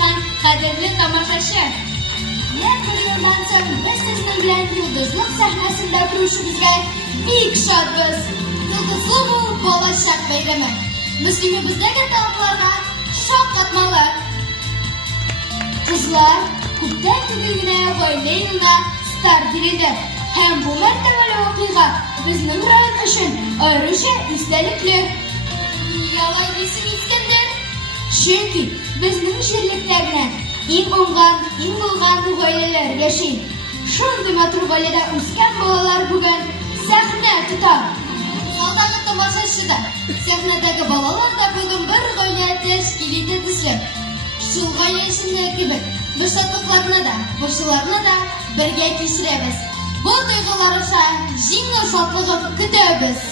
булган кадерле тамашачы. Нәкъ бер елдан соң без сезнең белән Йолдызлык сәхнәсендә күрешүебезгә бик шатбыз. Йолдызлык бу балачак бәйрәме. Мөслимебездәге талантларга шаккатмалы. Кызлар, күптән түгел генә гаилә елына старт бирелде. Һәм бу мәртәбәле вакыйга безнең район өчен аеруча истәлекле. Ялай дисең иткәндер. Чөнки безнең җирлектә генә иң уңган, иң булган гаиләләр яши. Шундый матур гаиләдә үскән балалар бүген сәхнә тота. Залдагы тамашачы да, сәхнәдәге балалар да бүген бер гаилә тәшкил итә төсле. Шул гаилә эчендә кебек, без шатлыкларны да, борчуларны да бергә кичерәбез. Бу тойгылар аша җиңү шатлыгын көтәбез.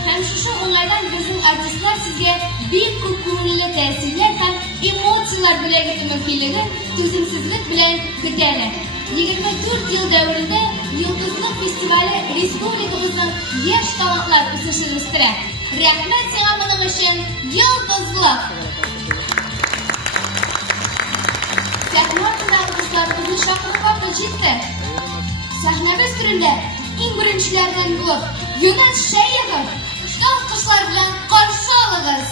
Һәм шушы уңайдан безнең артистлар сезгә бик күп күңелле тәэсирләр һәм эмоциялар бүләк итү мөмкинлеген түземсезлек белән көтәләр. 24 ел дәврендә Йолдызлык фестивале республикабызның яшь талантлар үсешен үстерә. Рәхмәт сиңа моның өчен, Йолдызлык! Сәхнә артында артистларыбызны чакырырга җитте. Сәхнәбез түрендә иң беренчеләрдән булып, Юнас Шәйехов алкышлар белән каршы алыгыз.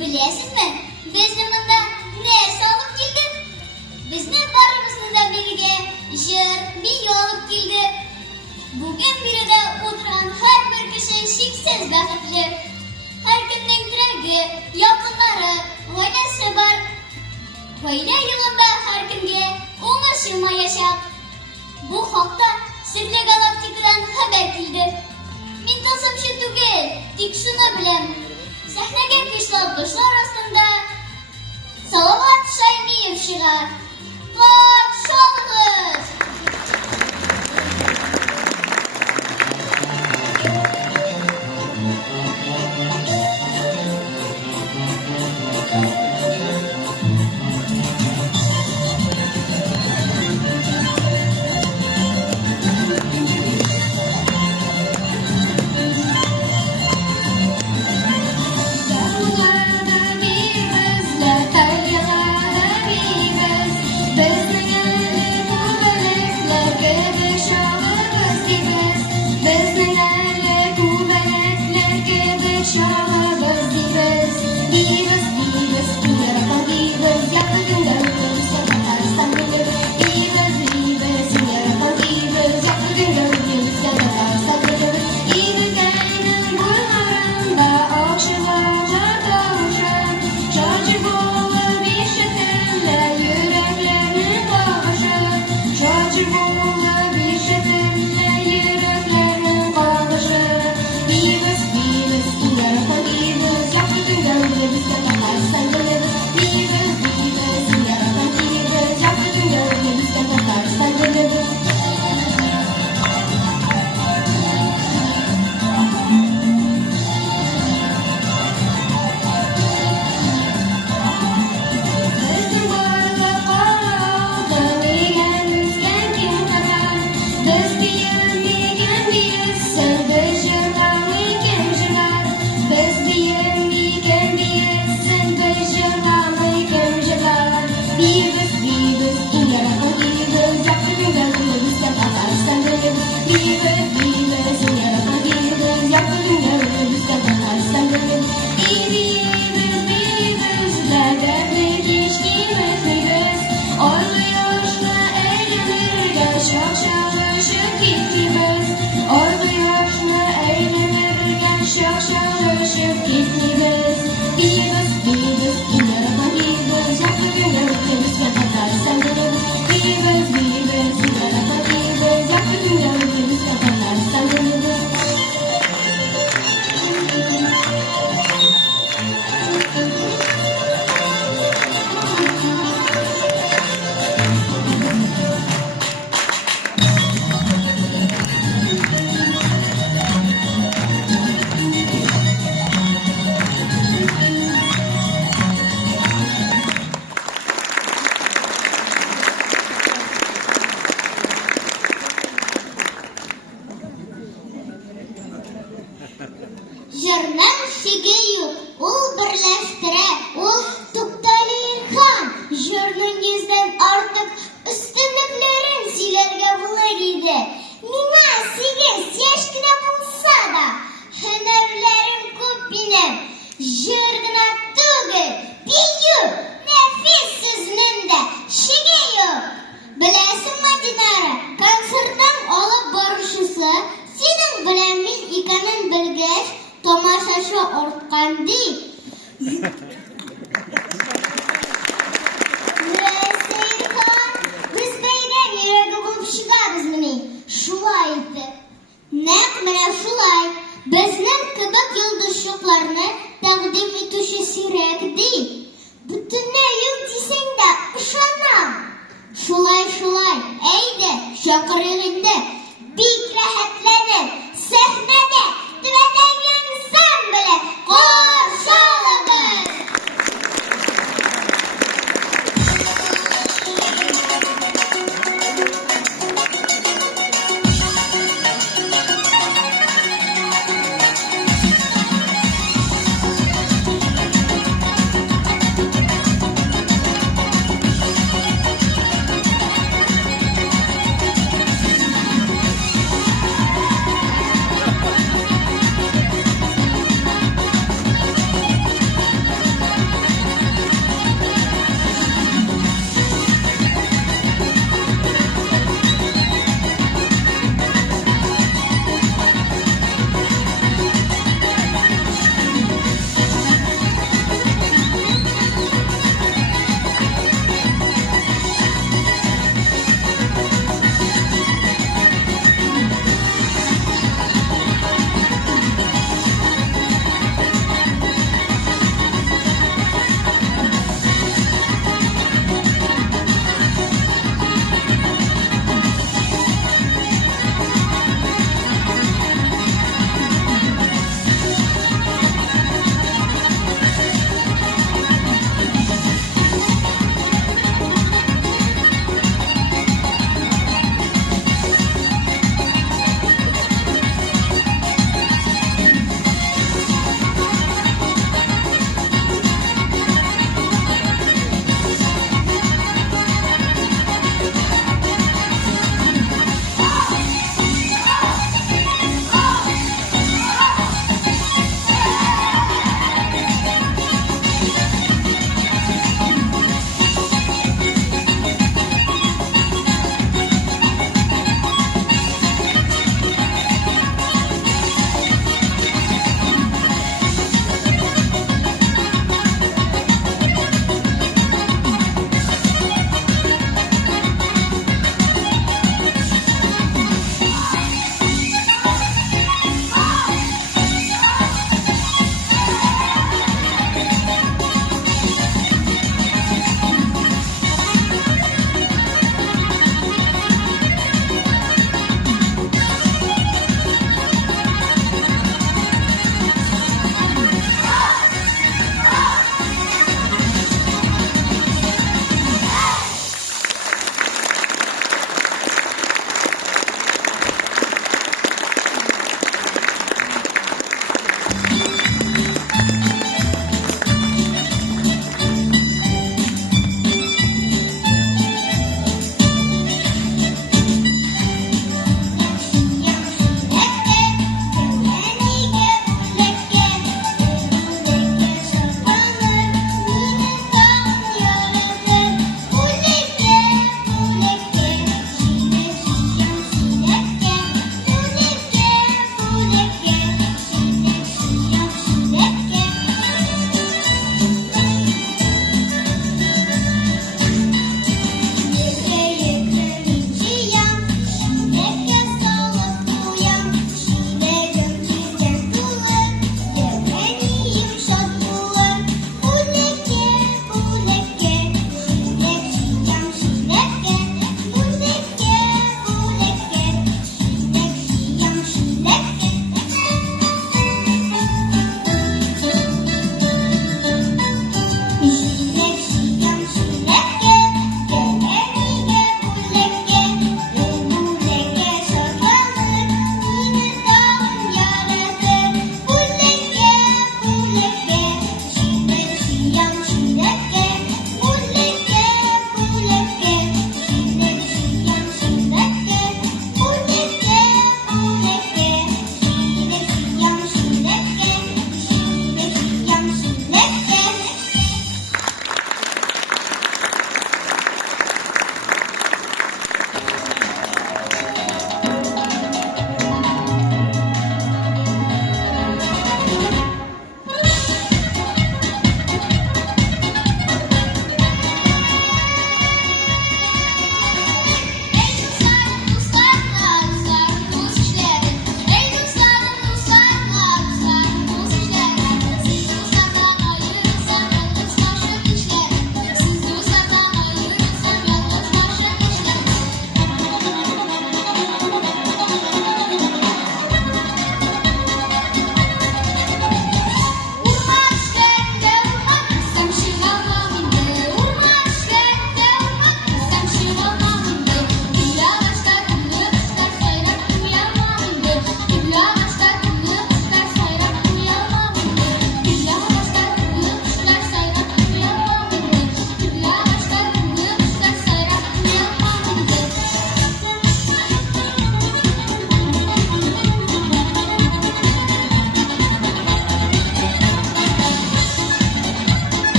Беләсезме, безне монда нәрсә алып килде? Безне барыбызны да бирегә җыр, бия алып килде. Бүген биредә утырган һәрбер кеше чиксез бәхетле. Һәркемнең терәге, якыннары, гаиләсе бар. Гаилә юлында һәркемгә уңыш елмаячак. Бу хакта серле галактикадан хәбәр килде. Мин тылсымчы түгел, тик шуны беләм. Сәхнәгә көчле алкышлар астында Салават Шаймиев чыга. Каршы алыгыз!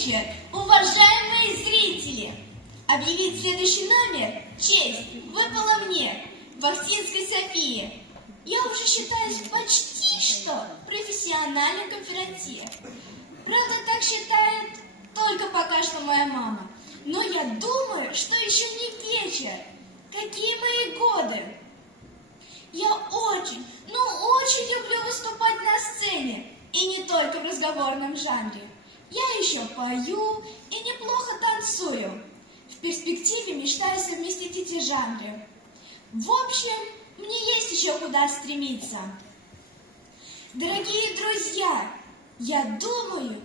вечер, уважаемые зрители! Объявить следующий номер честь выпала мне, Вахтинской Софии. Я уже считаюсь почти что профессиональным конферансье. Правда, так считает только пока что моя мама. Но я думаю, что еще не вечер. Какие мои годы! Я очень, очень люблю выступать на сцене. И не только в разговорном жанре. Я еще пою и неплохо танцую. В перспективе мечтаю совместить эти жанры. В общем, мне есть еще куда стремиться. Дорогие друзья, я думаю...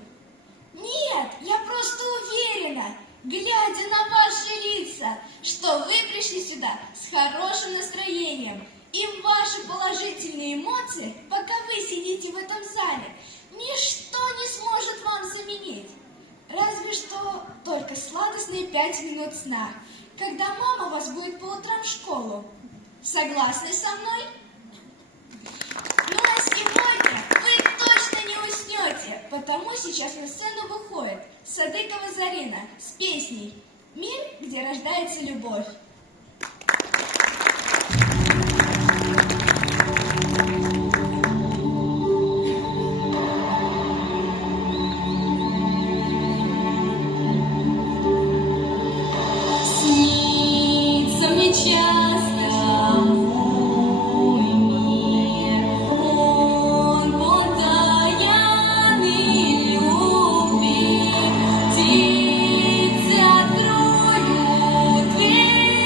Нет, я просто уверена, глядя на ваши лица, что вы пришли сюда с хорошим настроением. И ваши положительные эмоции, пока вы сидите в этом зале, ничто не сможет вам заменить. Разве что только сладостные 5 минут сна, когда мама вас будет по утрам в школу. Согласны со мной? Ну а сегодня вы точно не уснете, потому сейчас на сцену выходит Садыкова Зарина с песней «Мир, где рождается любовь». Открою дверь.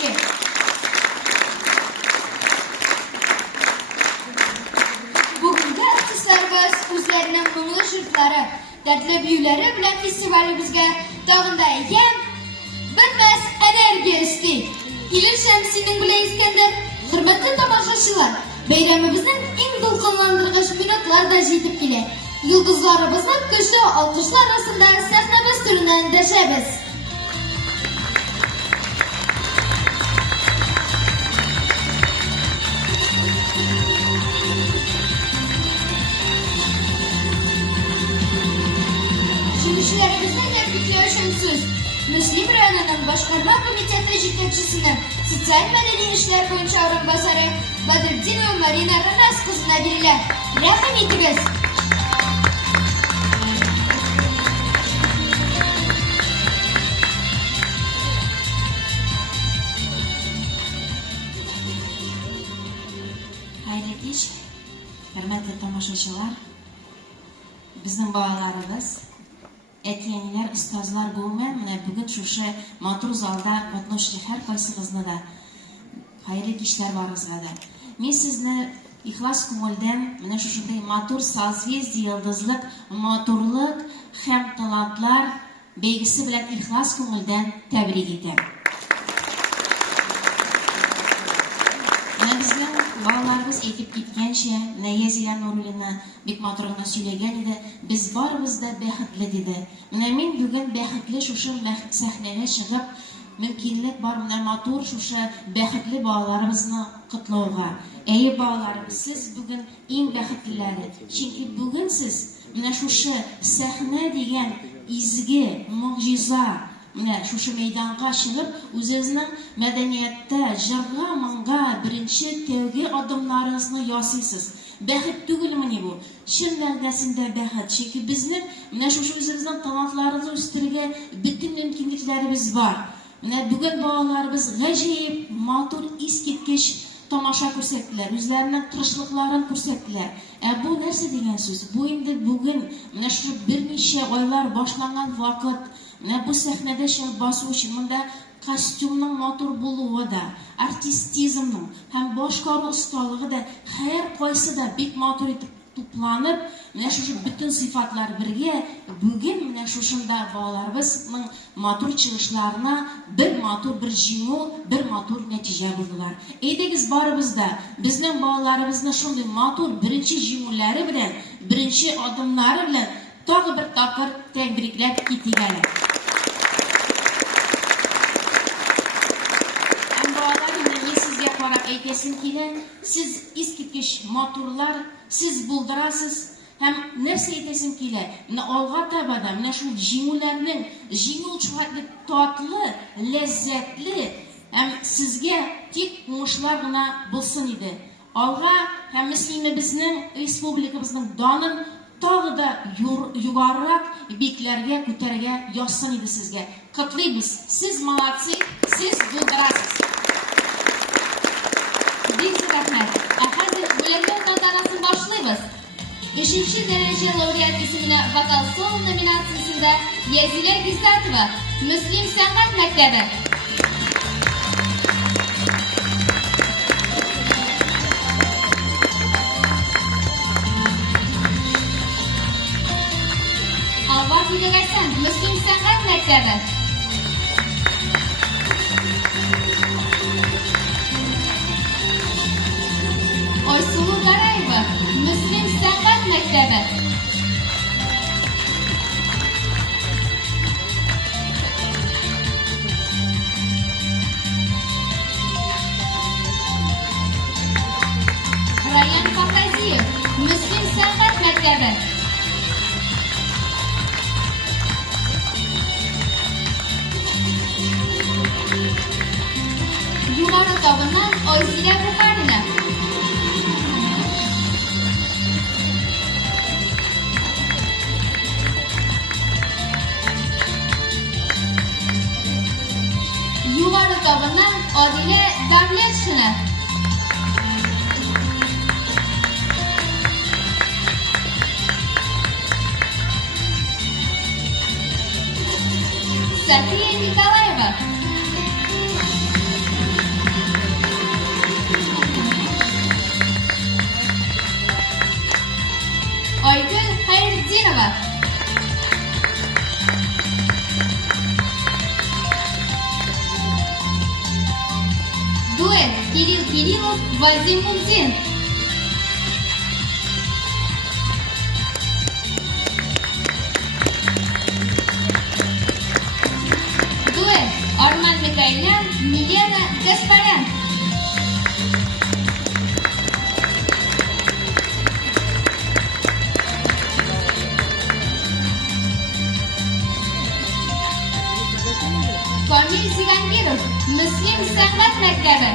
Türkiye. Bugünkü artistlarımız özlerinin munglu jurtları, dertli büyüleri bilen festivalimizge dağında yem bitmez enerji isti. İlim Şemsi'nin bile İskender, hürmetli tamaşaçılar, bayramımızın en dolkanlandırgıç minutlarda jetip kele. Yıldızlarımızın güçlü alkışlar arasında sahnemiz türünden deşebiz. Jürişlerimizden tebrikler şunsuz. Müslim Rayonunun Başkarma Komiteti Жетекçisinin Sosyal Medeni İşler Boyunca Orunbasarı Badrettin ve Marina Ranas kızına biriler. Rahim etiniz. Hayırlı kech, hürmetli tomoshabinlar, bizning bolalarimiz, aytganlar, ustozlar bo'lmay, mana bugun shu motor zalda qatnashgan har qaysimizni da xayrli kechlar bag'ishladi. Men sizni ixlos ko'ngildan mana shunday motor Созвездие Йолдызлык motorlik ham talantlar belgisi bilan ixlos ko'ngildan tabrik etaman. Bizning bolalarimiz aytib ketgancha, Nayaziya Nurulina bek motorga söylegan edi, biz bormizda baxtli dedi. Mana men bugun baxtli shu sahnaga chiqib, mumkinlik bor mana motor shu baxtli bolalarimizni qutlowga. Ey bolalarimiz, siz bugun eng baxtlilari. Chunki bugun siz mana shu sahna degan izgi, mo'jiza mana shu maydonga chiqib, o'zingizning madaniyatda jirg'a ming'a birinchi tevgi adımlarınızı yasaysiz. Baxt tugilmini bu. Chin ma'nosida baxt. Chunki bizning mana shu o'zimizning talantlarimizni o'stirgan butun imkoniyatlarimiz bor. Mana bugun bolalarimiz g'ajoyib, motor eskitkish tomosha ko'rsatdilar. O'zlarining tirishliklarini ko'rsatdilar. Bu narsa degan so'z. Bu endi bugun mana shu bir necha oylar boshlangan vaqt mana bu sahnada bosuvchi bunda kostyumning motor bo'luvi da, artistizmning ham boshqaruv ustaligi da har qaysida bek motor etib to'planib, mana shu butun sifatlar birga bugun mana shu shunda bolalarimiz motor chiqishlarini bir motor, bir jingul, bir motor natija bo'ldilar. Eydigiz boribizda bizning bolalarimizni shunday motor birinchi jingullari bilan, birinchi adımlari bilan tog'i bir taqir tabriklab ketganlar. Aytesim keyin, siz eskitkish motorlar, siz buldirasiz. Ham narsa aytesim keyin, mana olg'a tabada mana shu jingullarning jingul chiqadi tatli, lazzatli, ham sizga tek o'ngishlargina bo'lsin edi. Olg'a ham muslima bizning respublikamizning donin tog'ida yuqoriroq beklarga ko'targa yozsin edi sizga. Qutlaymiz. Siz молодцы, siz buldirasiz. Hozir bo'layotgan tantanasini boshlaymiz. 5-daraja laureat ismini vokal solo nominatsiyasida Yazila Gizatova, Muslim san'at maktabi. Avval Delegatsiya Muslim san'at maktabi. Oysulu Garayeva, Muslim san'at maktabi. Rayonku'lem, Muslim san'at maktabi. Yuqori tomondan Oysila Buxarina. Yuqori tomondan Odila Davlatshina. Sofiya Nikolayeva. Дуэт Кирилл Кириллов, Вадим Мунзин. Дуэт Арман Микаэлян, Милена Гаспарян. Kamil Zigangirov, Muslim San'at Maktabi.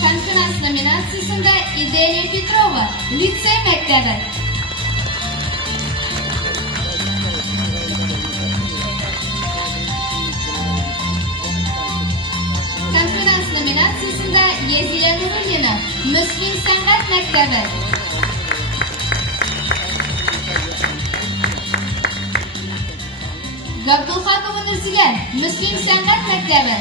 Konferans nominatsiyasida Ideliya Petrova, Litsey maktabi. Konferans nominatsiyasida Yeziya Nurullina, Muslim San'at maktabi. Gabdulxakova Nurzila, Muslim San'at maktabi.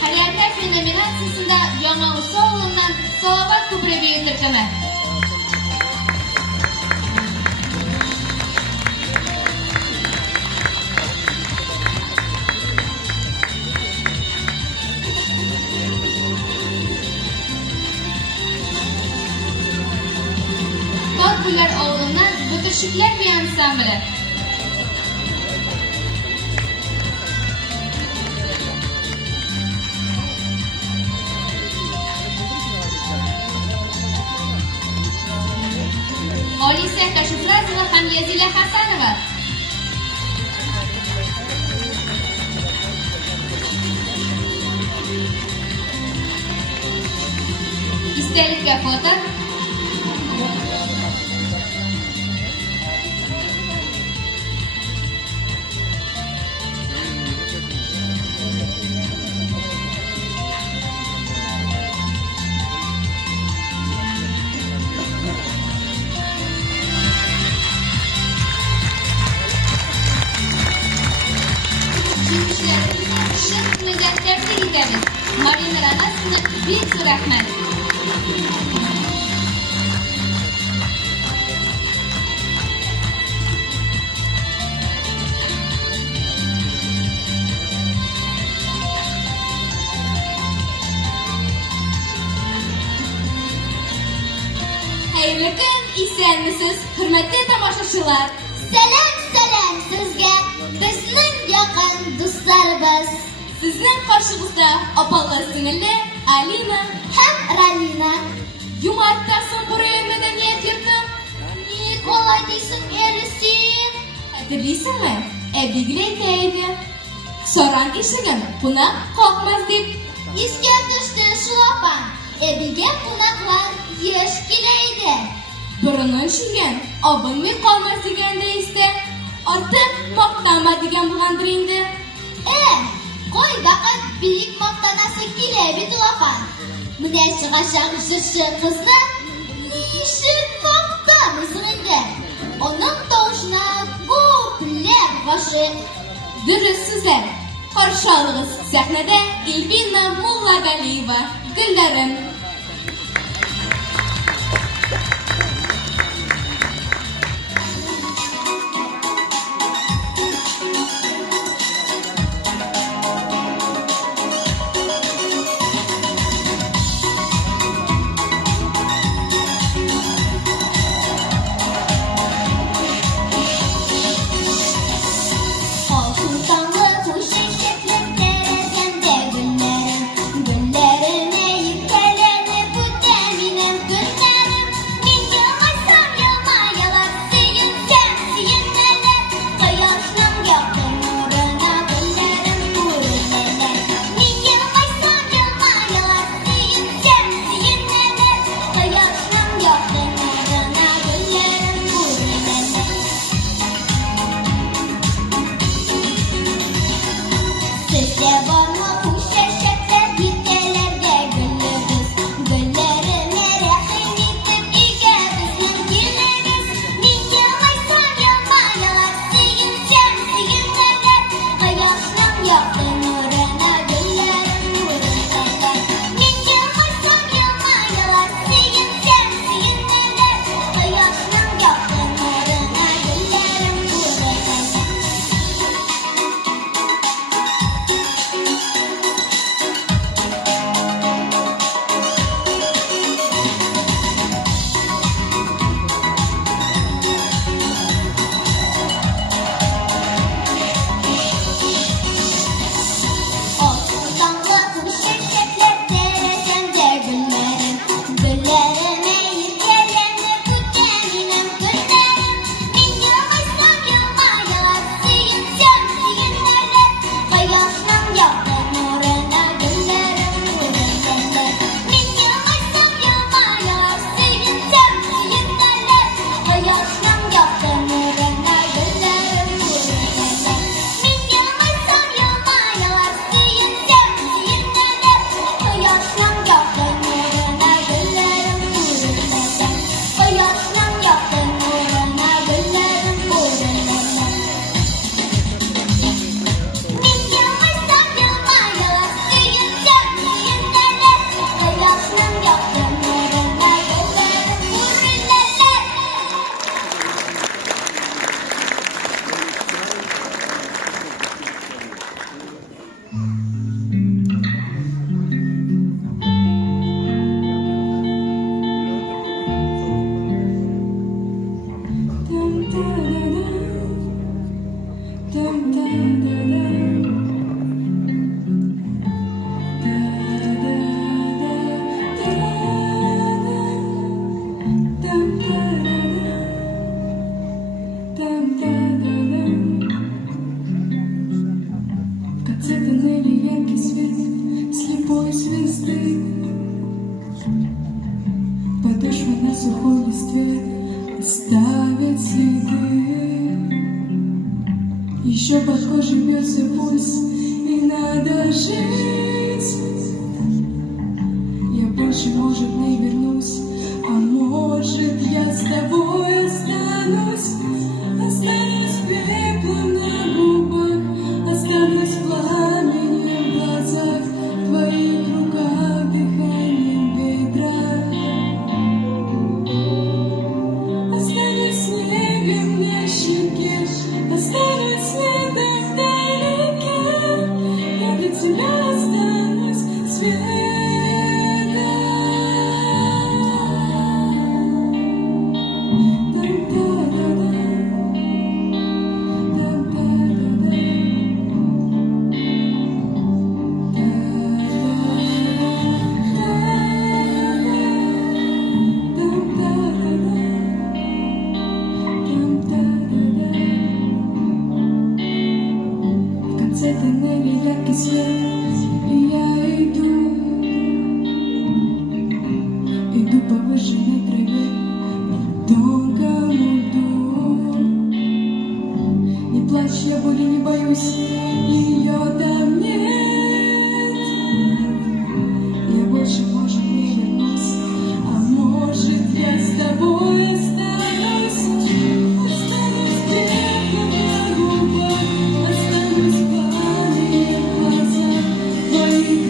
Xoreografiya nominatsiyasida Yana Usolovdan Salovat ko'prigi turkumi. Tolpular ovulidan Butirshiklar bi ansambli. Olisa Kashifrazova ham Yazila Hasanova. Istelikka foto. Marina Ranas'ına büyük rahmet. Hayırlı gün, istenmisiniz, hürmetli tamaşaçılar. Selam sizge, bizning yaqin do'stlarimiz. Sizning qarshingizda opalar singilli Alina Hem Ralina. Yumortasin buraya madaniyat yurtim. Nikolay deysin erisin. Qadrliysanmi? Bilgilaytaydi. So'ran eshigim qunaq qoqmas deb. Esga tushdi shulapan. Bilgan qunaqlar yesh kelaydi. Birini ishilgan, obinmay qolmas deganda iste. Ortiq maqtanma degan bo'lgandir endi. Qo'y faqat bilik maqtanasi kelaydi tulapan. Bunday chiqashaq shirshi qizni nishib maqtamiz endi. Onun tovushuna ko'plar g'oshiq. Durust so'zlar. Qarshi olg'iz sahnada Elbina Mullagaliyeva, Gullarim. Yaptın Еще под кожей бьется пульс, и надо жить. Я больше, может, не вернусь, а может, я с тобой останусь. Останусь пеплом на губах, останусь пламенем в глазах, в твоих руках дыханием ветра. Останусь снегом на щеке, останусь светом вдалеке. Я для тебя останусь светом. В тоннеле яркий свет, и я иду по выжженной траве, по тонкому льду. Не плачь, я боли не боюсь, ее там нет. Я больше, может, не вернусь, а может, я с тобой останусь. Останусь пеплом на губах, останусь пламенем в глазах твоих.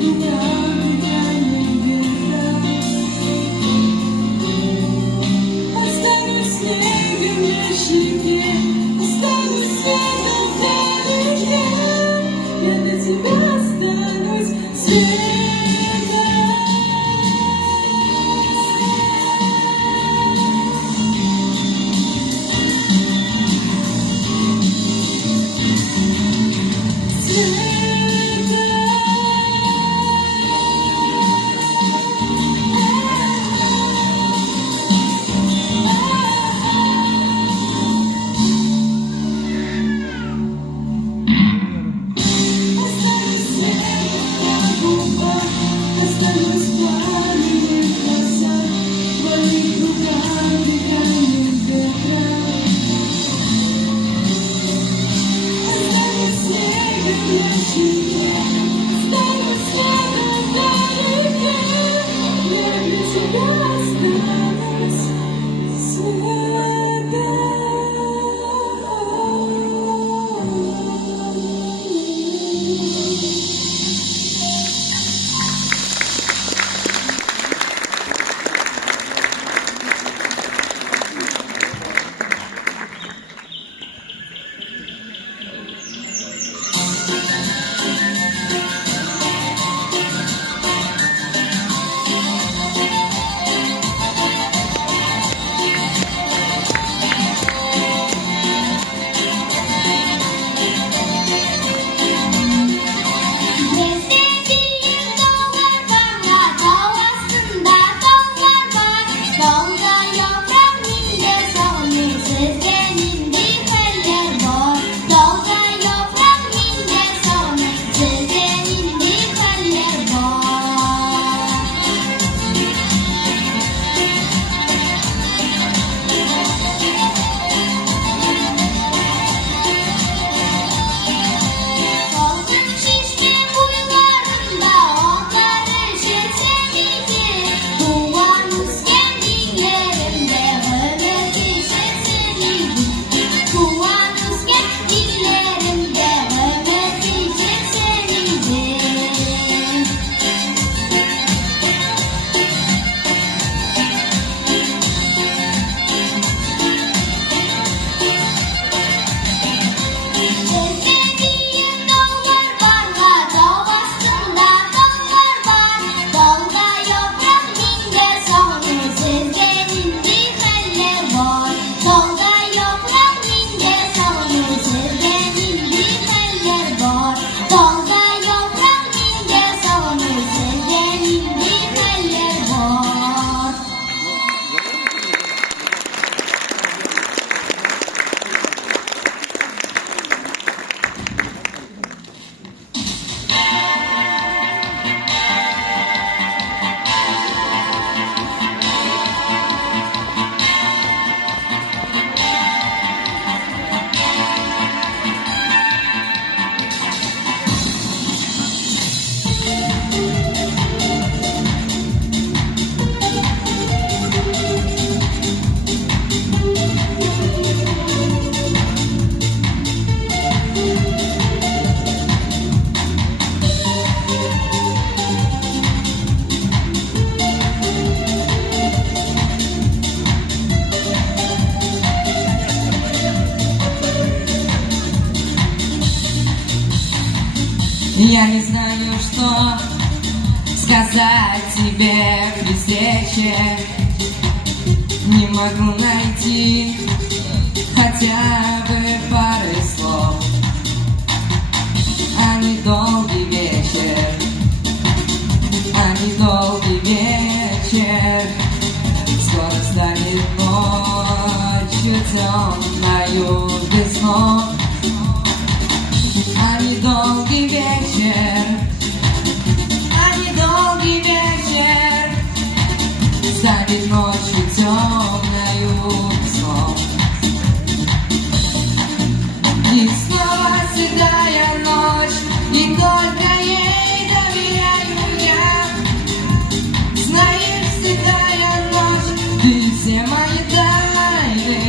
Я не знаю, что сказать тебе при встрече. Не могу найти хотя бы пары слов. А недолгий вечер, а недолгий вечер скоро станет ночью темною весной. А недолгий вечер, а недолгий вечер станет ночью темною весной. И снова седая ночь, и только ей доверяю я. Знаешь, седая ночь, ты все мои тайны.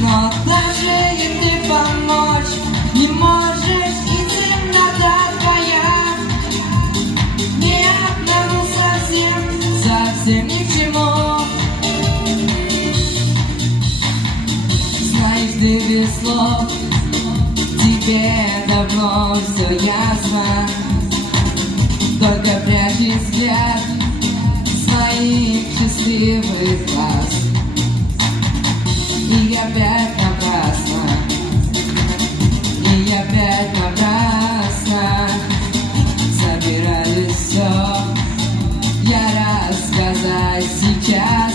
Но даже если помочь не можешь, и темнота твоя не одному совсем, совсем ни к чему. Знаешь, ты без слов, тебе давно все ясно. Только прячь взгляд своих счастливых глаз. И опять напрасно, и опять напрасно собираюсь все я рассказать сейчас.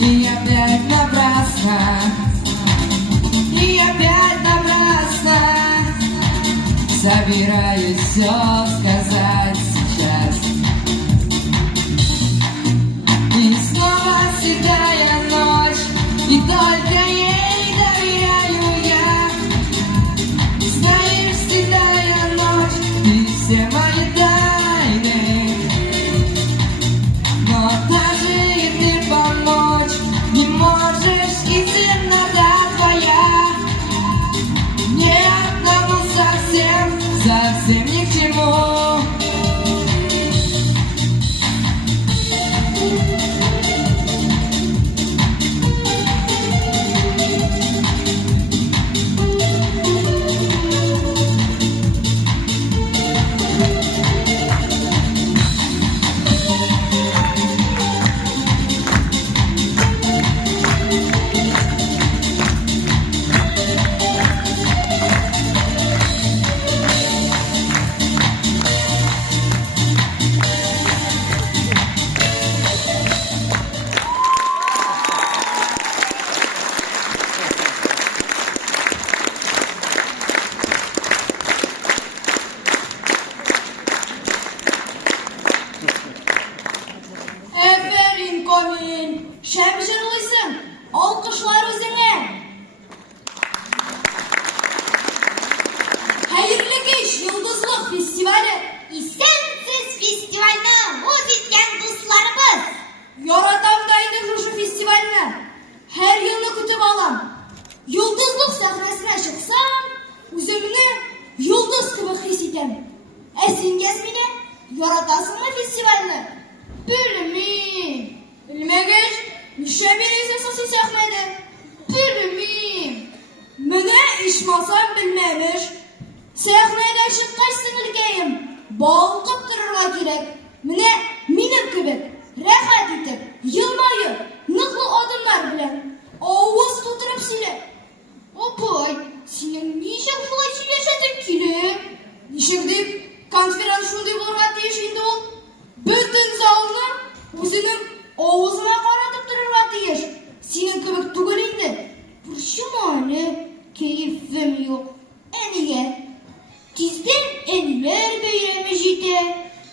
И опять напрасно, и опять напрасно собираюсь все сказать сейчас. И снова седая ночь, и только ей доверяю я. Знаешь, седая ночь, ты все мои тайны. Но даже если помочь не можешь, и темнота твоя не одному совсем, совсем ни к чему. Aferin Komil. Şem jırlısın. Alkışlar üzerine. Hayırlı geç Yıldızlık Festivali. Исәнсез фестивальне үз иткән дусларыбыз. Яратам да инде шушы фестивальне. Her yılını көтеп алам. Йолдызлык сәхнәсенә чыксам, үземне йолдыз кебек хис итәм. Ә син, Ясминә, яратасыңмы фестивальне? Белмим. Белмәгәч, нишләп йөрисең син сәхнәдә? Белмим. Менә ичмасам белмәмеш. Сәхнәгә чыккач сеңелкәем, балкып торырга кирәк. Менә минем кебек, рәхәт итеп, елмаеп, ныклы адымнар белән авыз тутырып сөйлә. Апай, синең ничек шулай сөйләшәсең килә? Ничек дип, конференц шундый булырга тиеш инде ул. Бөтен залны үзенең авызына каратып торырга тиеш. Синең кебек түгел инде. Борчыма әле, кәефем юк. Әнигә, тиздән әниләр бәйрәме җитә.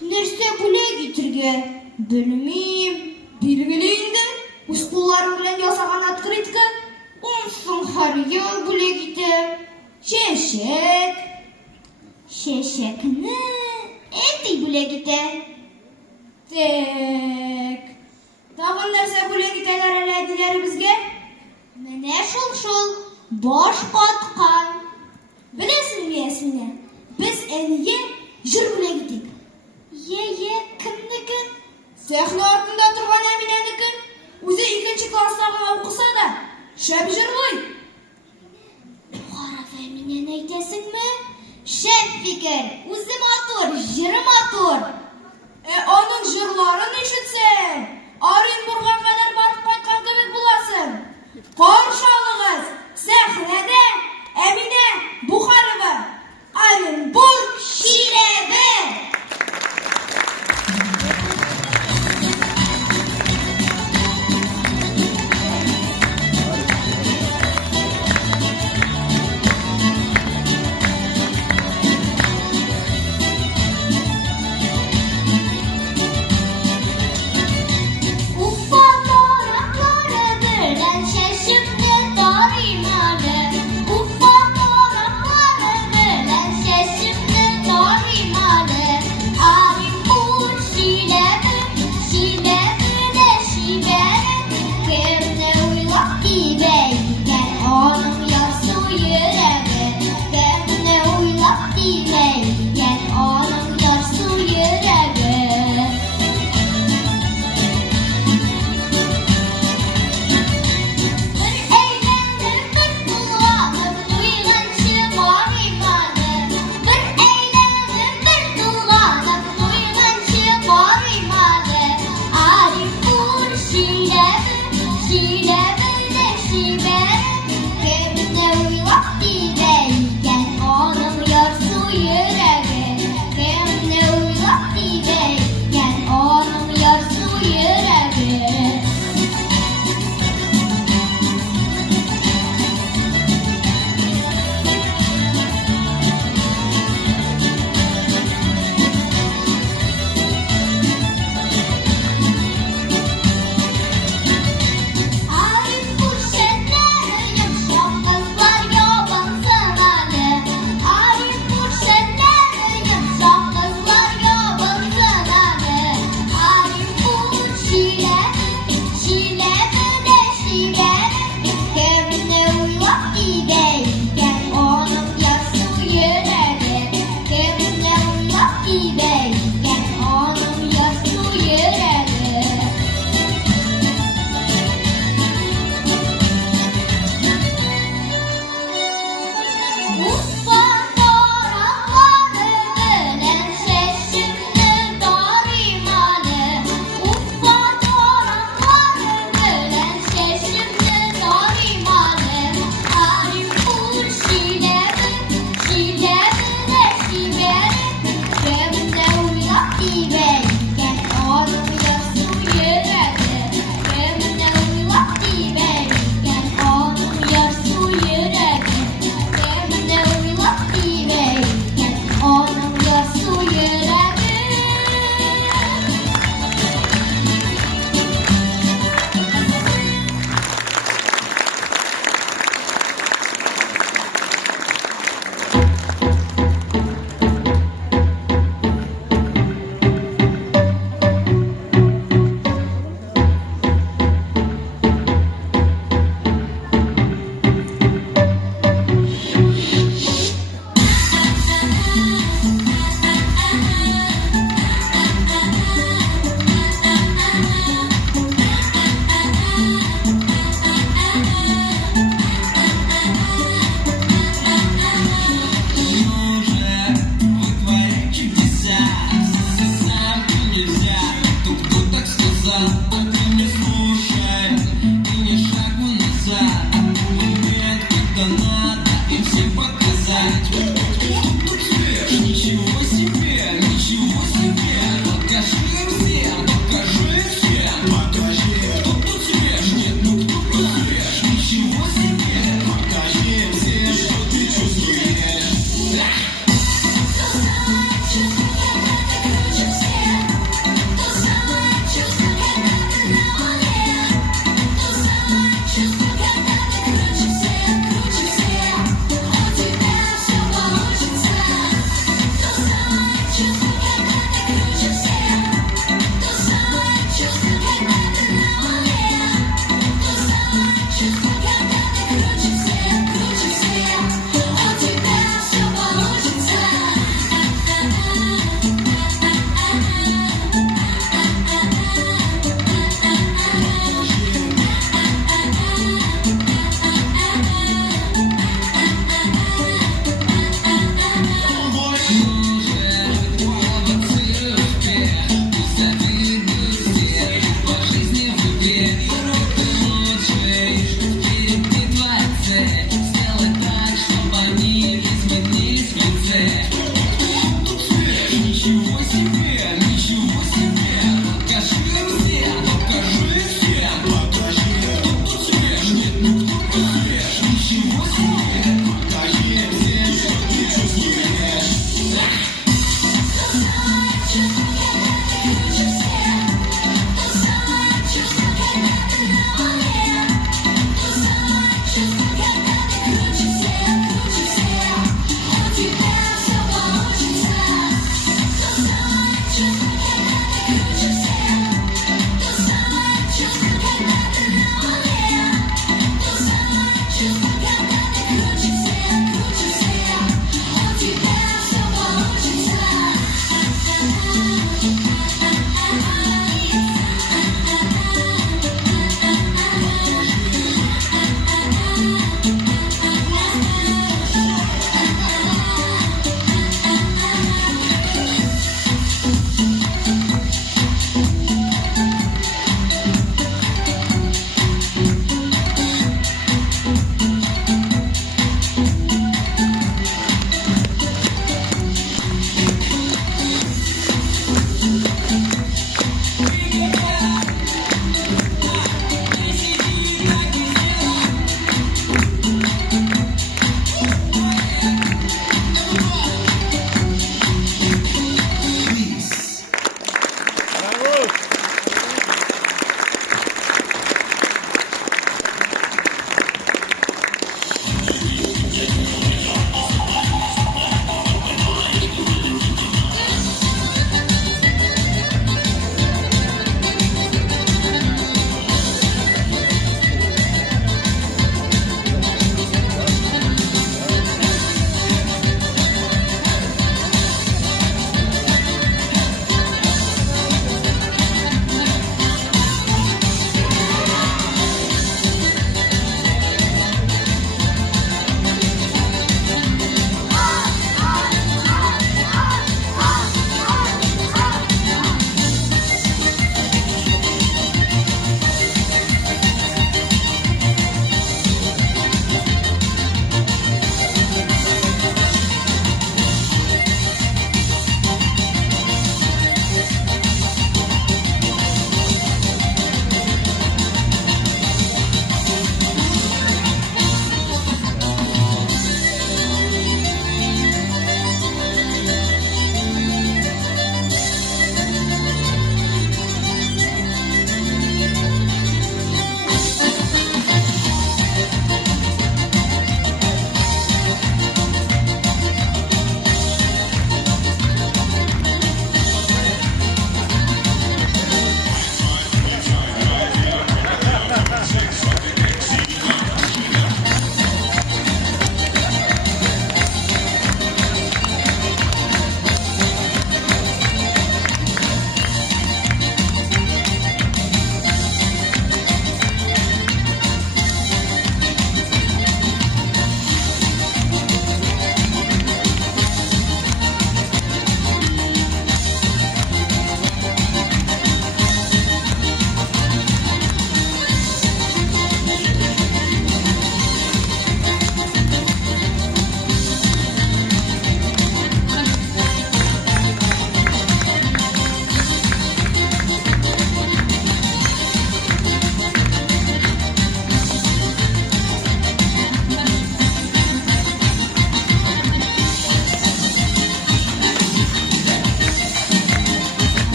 Нәрсә бүләк итәргә? Белмим. Билгеле инде, үз кулларым белән ясаган открытка. Унсын һәр ел бүләк итә. Чәчәк. Чәчәкне әти бүләк итә. Так. Тагын нәрсә бүләк итәләр әле әтиләребезгә? Менә шул баш каткан. Беләсеңме, Ясминә? Без әнигә җыр бүләк итик. Кемнекен? Сәхнә артында торган Әминәнекен. Үзе 2нче класста гына укыса да, шәп җырлый. Карап Әминәне әйтәсеңме? Шәп фикер, үзе матур, җыры матур. Аның җырларын ишетсәң, Оренбургка кадәр барып кайткан кебек буласың. Каршы алыгыз, сәхнәдә Әминә Бухарова, Оренбург Чиләбе. Уфа тараклары белән чәчемне тарыйм әле. Уфа тараклары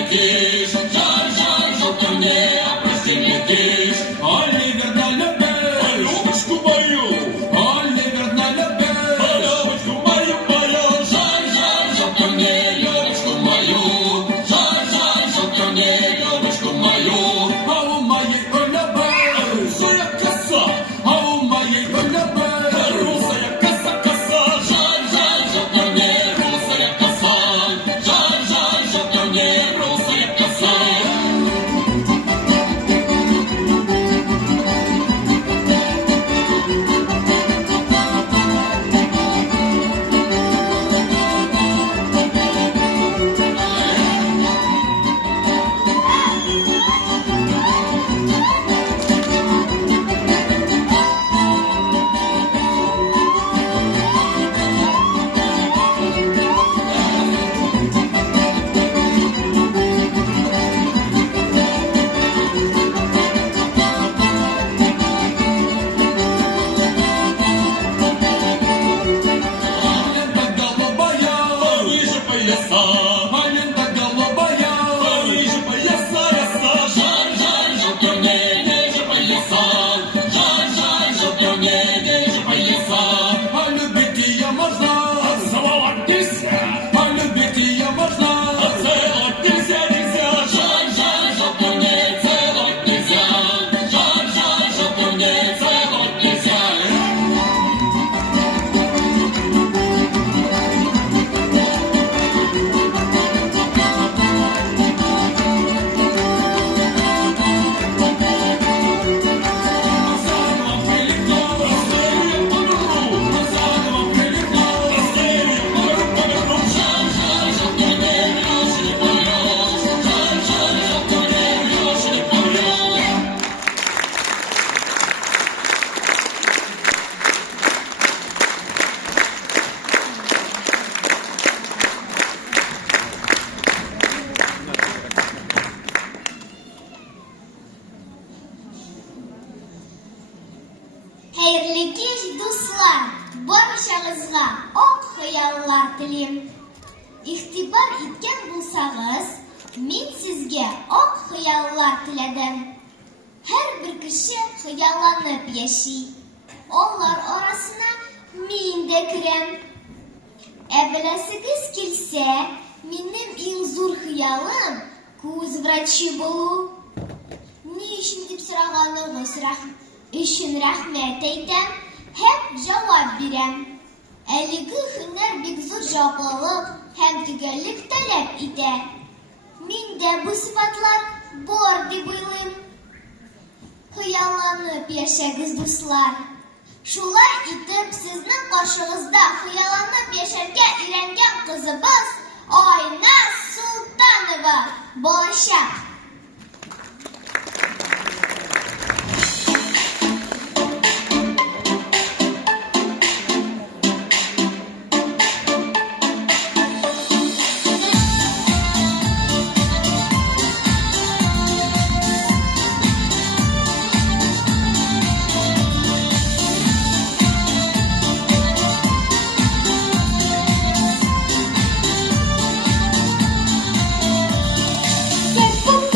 летишь, жаль, жаль, что ко мне, а прости летишь. Оливер на любовь, любочку мою, Оливер на любовь, любочку мою, мою. Жаль, жаль, что ко мне, любочку мою, жаль, жаль, что ко мне, любочку мою. А у моей любовь русая коса, а у моей любовь русая коса, коса. Жаль, жаль, что ко мне русая коса, жаль, жаль, что ко мне русая коса. Хәерле кич, дуслар! Барчагызга ак хыяллар телим. Игътибар иткән булсагыз, мин сезгә ак хыяллар теләдем. Һәрбер кеше хыялланып яши. Алар арасына мин дә керәм. Ә беләсегез килсә, минем иң зур хыялым күз врачы булу. Ни өчен дип сораганыгыз өчен рәхмәт әйтәм һәм җавап бирәм. Әлеге һөнәр бик зур җаваплылык һәм төгәллек таләп итә. Миндә бу сыйфатлар бар дип уйлыйм. Хыялланып яшәгез, дуслар. Шулай итеп, сезнең каршыгызда хыялланып яшәргә өйрәнгән кызыбыз Айна Султанова балачак. Sen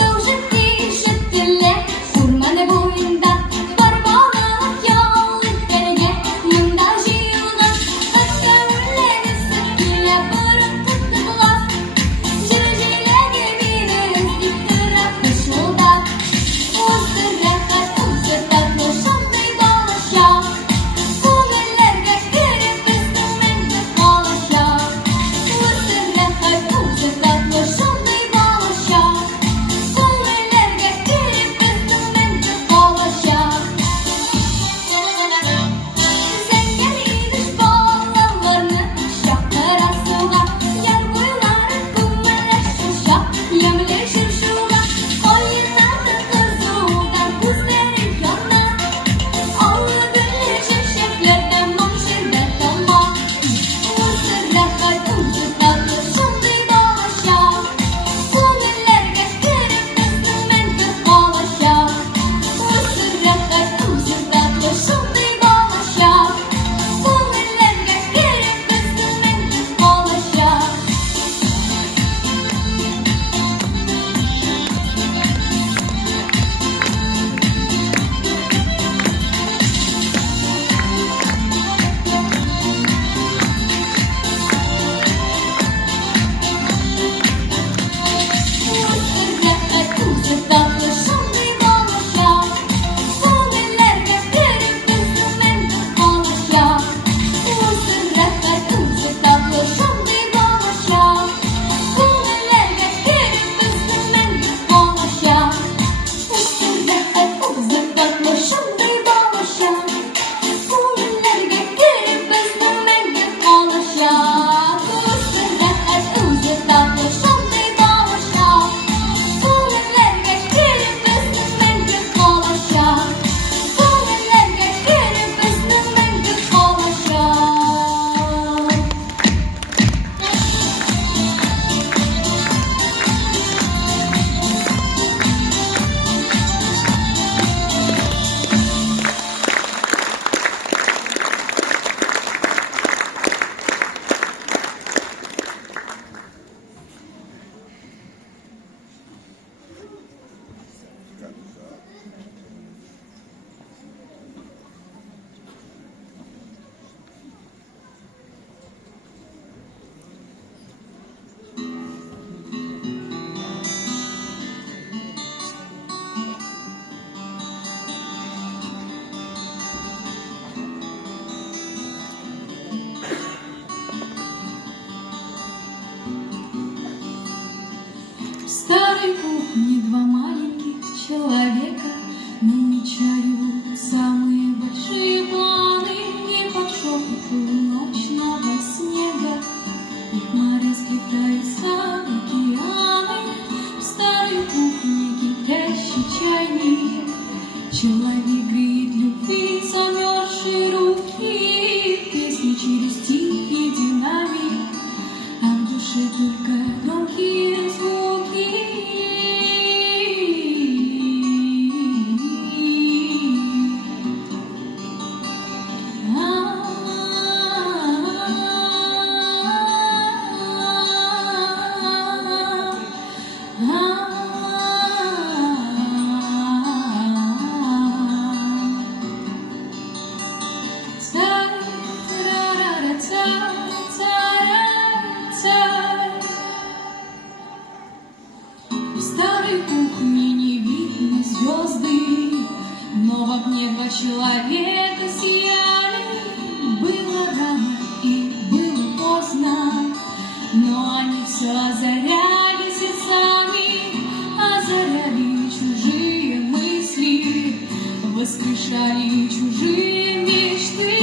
но в огне два человека сияли. Было рано и было поздно, но они все озаряли сердцами, озаряли чужие мысли, воскрешали чужие мечты.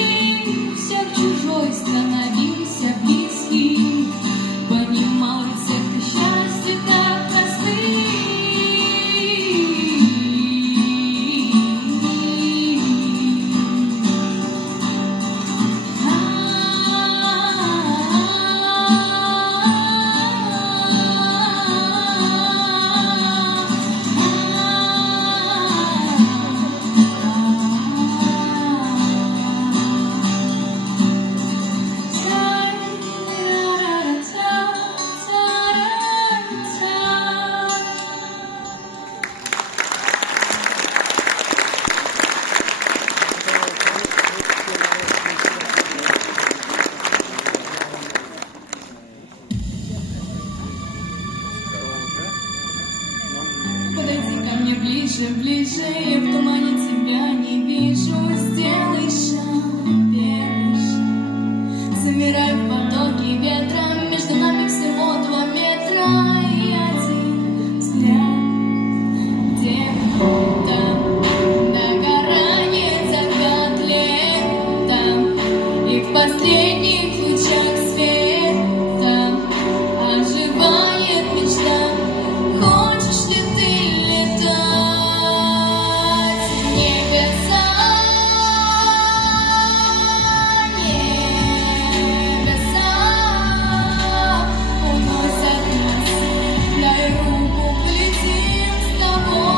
Всех чужой становился близкий, понимал рецепты счастья так просты. Подойди ко мне ближе, ближе, я в тумане тебя не вижу. Сделай шаг, первый шаг. Замирай в потоке ветра, между нами всего 2 метра. И один взгляд, где там догорает закат лета, и в последних лучах света оживает мечта. Хочешь ли ты летать в небеса? Небеса уносят нас, дай руку, полетим с тобой.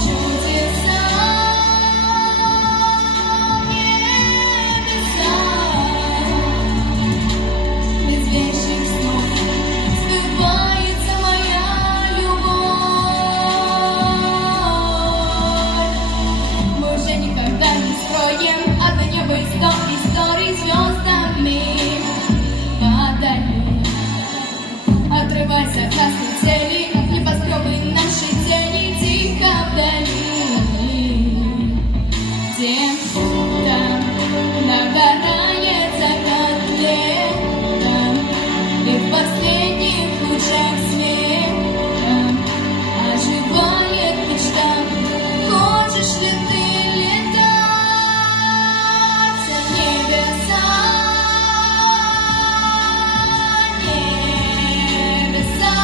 Чудеса небеса, без вечных снов сбывается моя любовь. Мы уже никогда не скроем одно небо из 100 историй звездами подали. Отрывайся от красной цели, небоскребы наши тени тихо вдали. Где там нагорает закат лета, и в последних лучах света оживает мечта. Хочешь ли ты летать в небеса? Небеса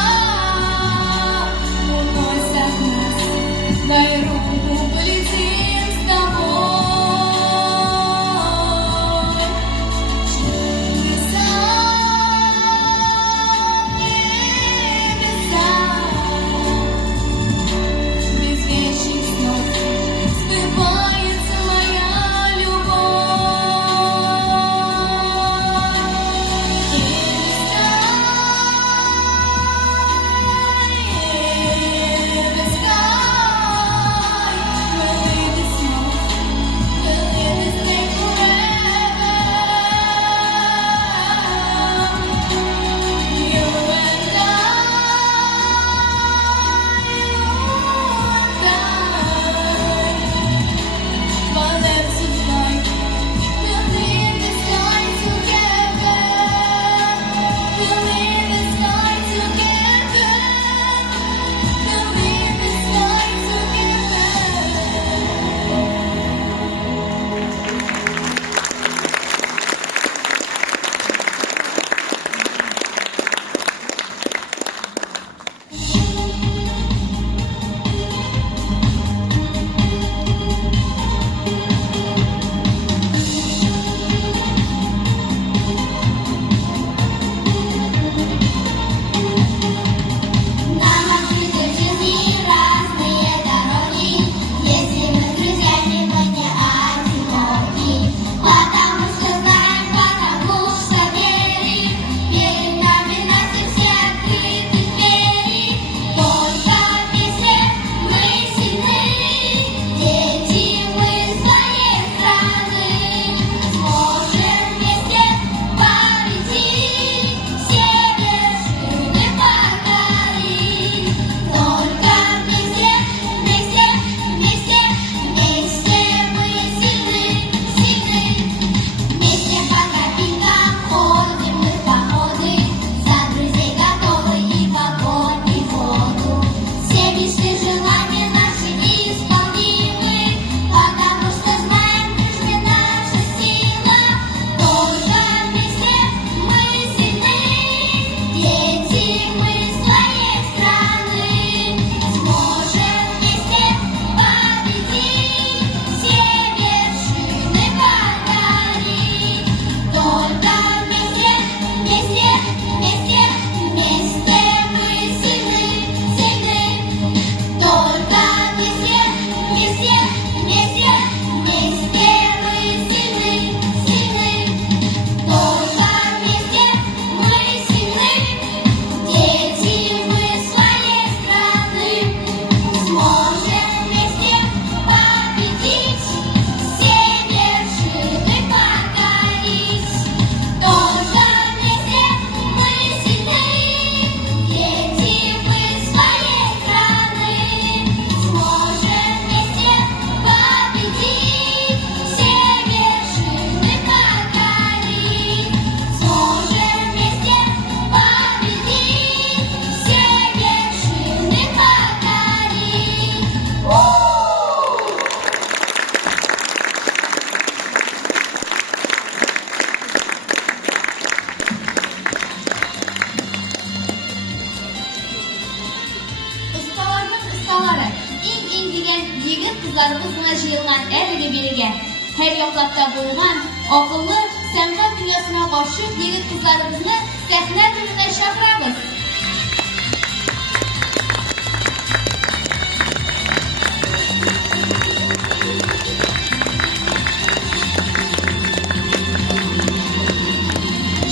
егет кызларыбыз гына җыелган әлеге бирегә һәр яклапта булган акыллы сәнгать дөньясына гашыйк егет кызларыбызны сәхнә төбенә чакырабыз.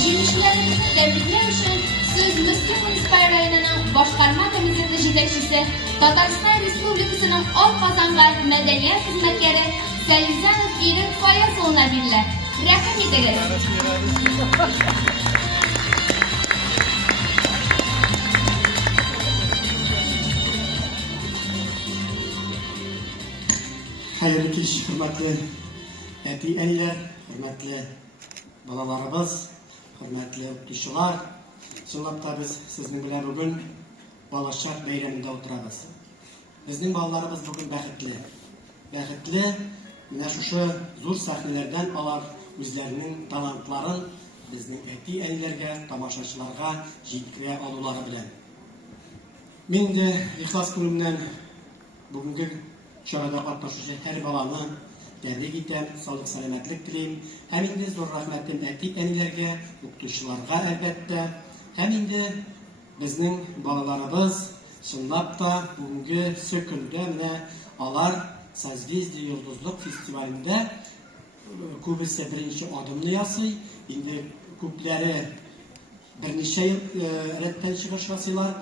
Җиңүчеләребезне тәбрикләү өчен сүз Мөслим муниципаль районының башкарма комитеты җитәкчесе, Татарстан Республикасының Атказанга мәдәният хезмәткәре Сәлизанов Ирек Фаяз-улына бирелә. Рәхим итегез. Хәйрле кич, хөрмәтле әти-әниләр, хөрмәтле балаларыбыз, хөрмәтле укытучылар. Чынлап та без сезнең белән бүген балачак бәйрәмендә утырабыз. Безнең балаларыбыз бүген бәхетле. Бәхетле, менә шушы зур сәхнәләрдән алар үзләренең талантларын безнең әти-әниләргә, тамашачыларга җиткерә алулары белән. Мин дә ихлас күңелемнән бүгенге чарада катнашучы һәр баланы тәбрик итәм, саулык-сәламәтлек телим. Һәм инде зур рәхмәтем әти-әниләргә, укытучыларга әлбәттә. Һәм инде безнең балаларыбыз чынлап та бүгенге сөкөндә менә алар Созвездие Йолдызлык фестиваленендә күбесе беренче адымны ясый. Инде күпләре берничә ел рәттән чыгыш ясыйлар.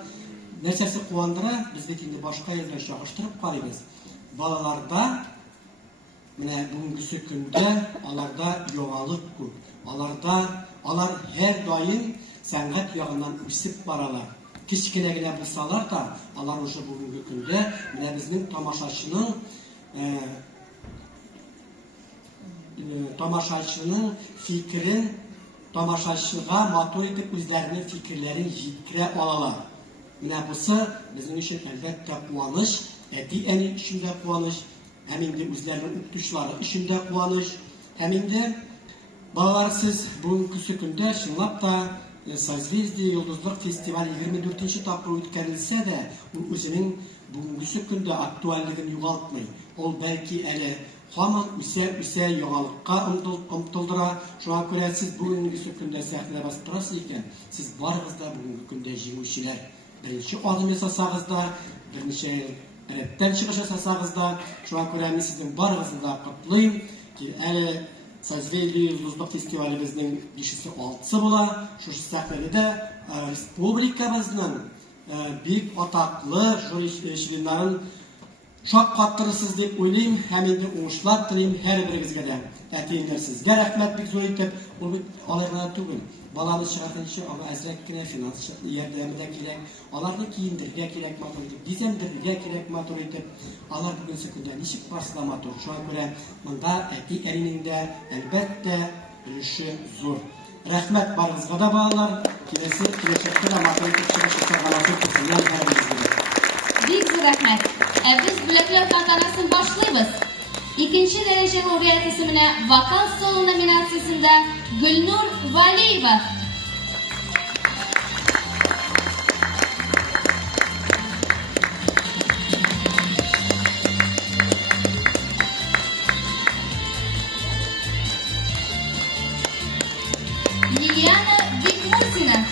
Нәрсәсе куандыра? Без бит инде башка елда чагыштырып карыйбыз. Балаларда менә бүгенге сөкөндә аларда яңалык күп. Алар һәр даим сәнгать ягыннан үсеп баралар. Кичкенә генә булсалар да, алар уже бүгенге көндә менә безнең тамашачының фикерен, тамашачыга матур итеп үзләренең фикерләрен җиткерә алалар. Менә бусы безнең өчен әлбәттә куаныш, әти-әни өчен дә куаныш, һәм инде үзләренең укытучылары өчен дә куаныш. Һәм инде балалар, сез бүгенге көндә чынлап та Созвездие Йолдызлык фестивале 24-нче тапкыр үткәрелсә дә, ул үзенең бүгенге көндә актуальлыгын югалтмый. Ул бәлки әле һаман үсә яңалыкка омтылдыра. Шуңа күрә сез бүгенге көндә сәхнәдә басып торасыз икән, сез барыгыз да бүгенге көндә җиңүчеләр. Беренче адым ясасагыз да, берничә рәттән чыгыш ясасагыз да, шуңа күрә мин сезнең барыгызны да котлыйм. Әле Созвездие Йолдызлык фестивале безнең 5-6-сы була. Шушы сәхнәдә республикабызның бик атаклы членнарын шаккаттырырсыз дип уйлыйм. Һәм инде уңышлар телим һәрберегезгә дә. Әти-әниләр, сезгә рәхмәт бик зур итеп. Ул бит алай гына түгел. Баланы чыгарганчы аңа әзрәк кенә финанс ярдәме дә кирәк. Аларны киендергә кирәк матур итеп, бизәндергә кирәк матур итеп. Алар бүгенге көндә ничек барса матур. Шуңа күрә монда әти-әнинең дә әлбәттә өлеше зур. Рәхмәт барыгызга да, балалар. Киләчәктә дә матур итеп чыгыш ясарга насыйп булсын һәрберегезгә. Бик зур рәхмәт. Без бүләкләү тантанасын башлыйбыз. Икенче дәрәҗә лауреат исеменә вокал соло номинациясендә Гөлнур Валиева. Лилиана Бикмурзина.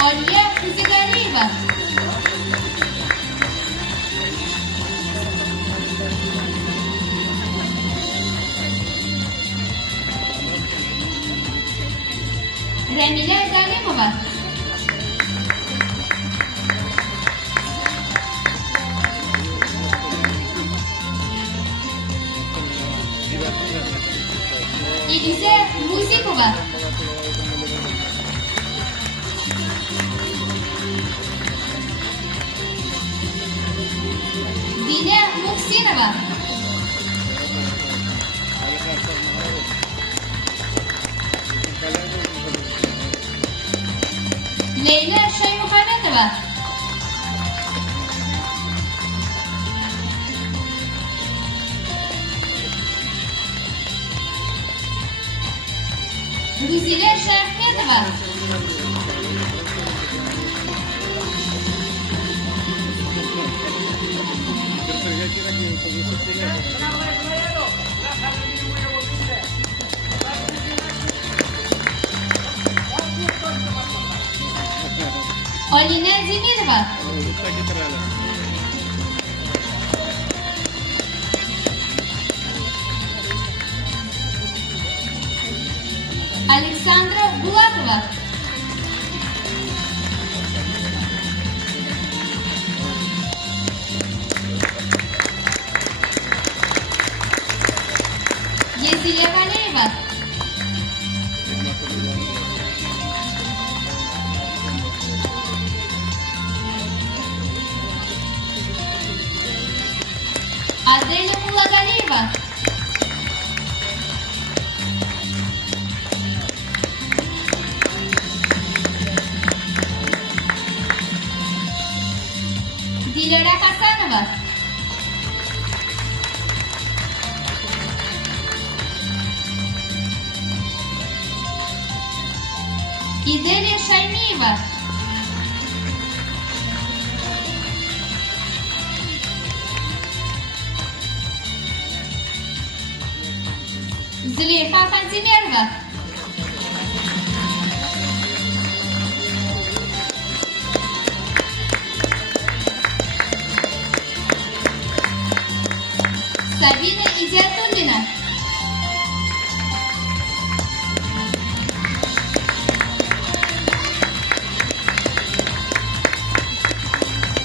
Алия Кузигалиева. Рәмилә Галимова. Илиза Музикова. Диня Мухсинова. Лейла Шаймухаметова. Рузилә Шәхметова. Алина Демидова. Александра Булатова. Есилия Валеева. Аделя Мулагалиева. Дилара Хасанова. Иделия Шаймиева. Зулейха Хантимерова. Сабина Идиатуллина.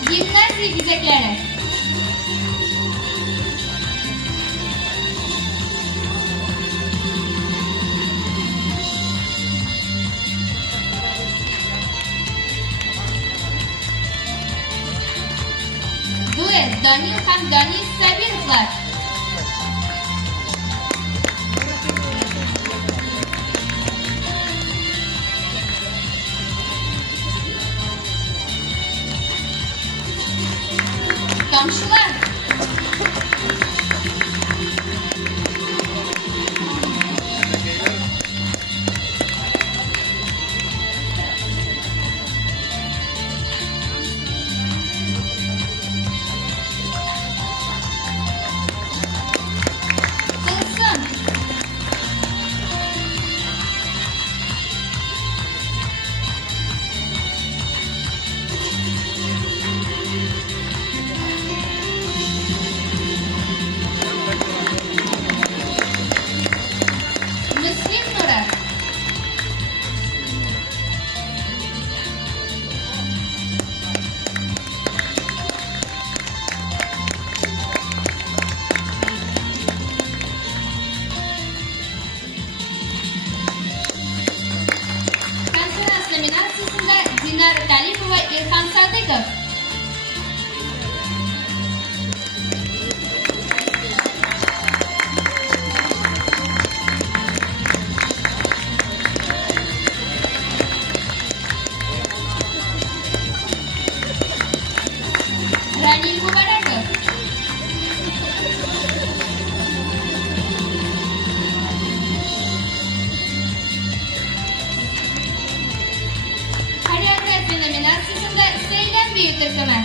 Гимназия безәкләре. Дуэт Данил һәм Данис Сабировлар. Камшылар. Кылсын. Муслим Нура. Конференс номинациясында Динар Талипова, Ирхан Садыков. Ранил Мубараков. Хореография номинациясында Сейлем Бөйүк төркеме.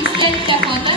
Истәлеккә фото.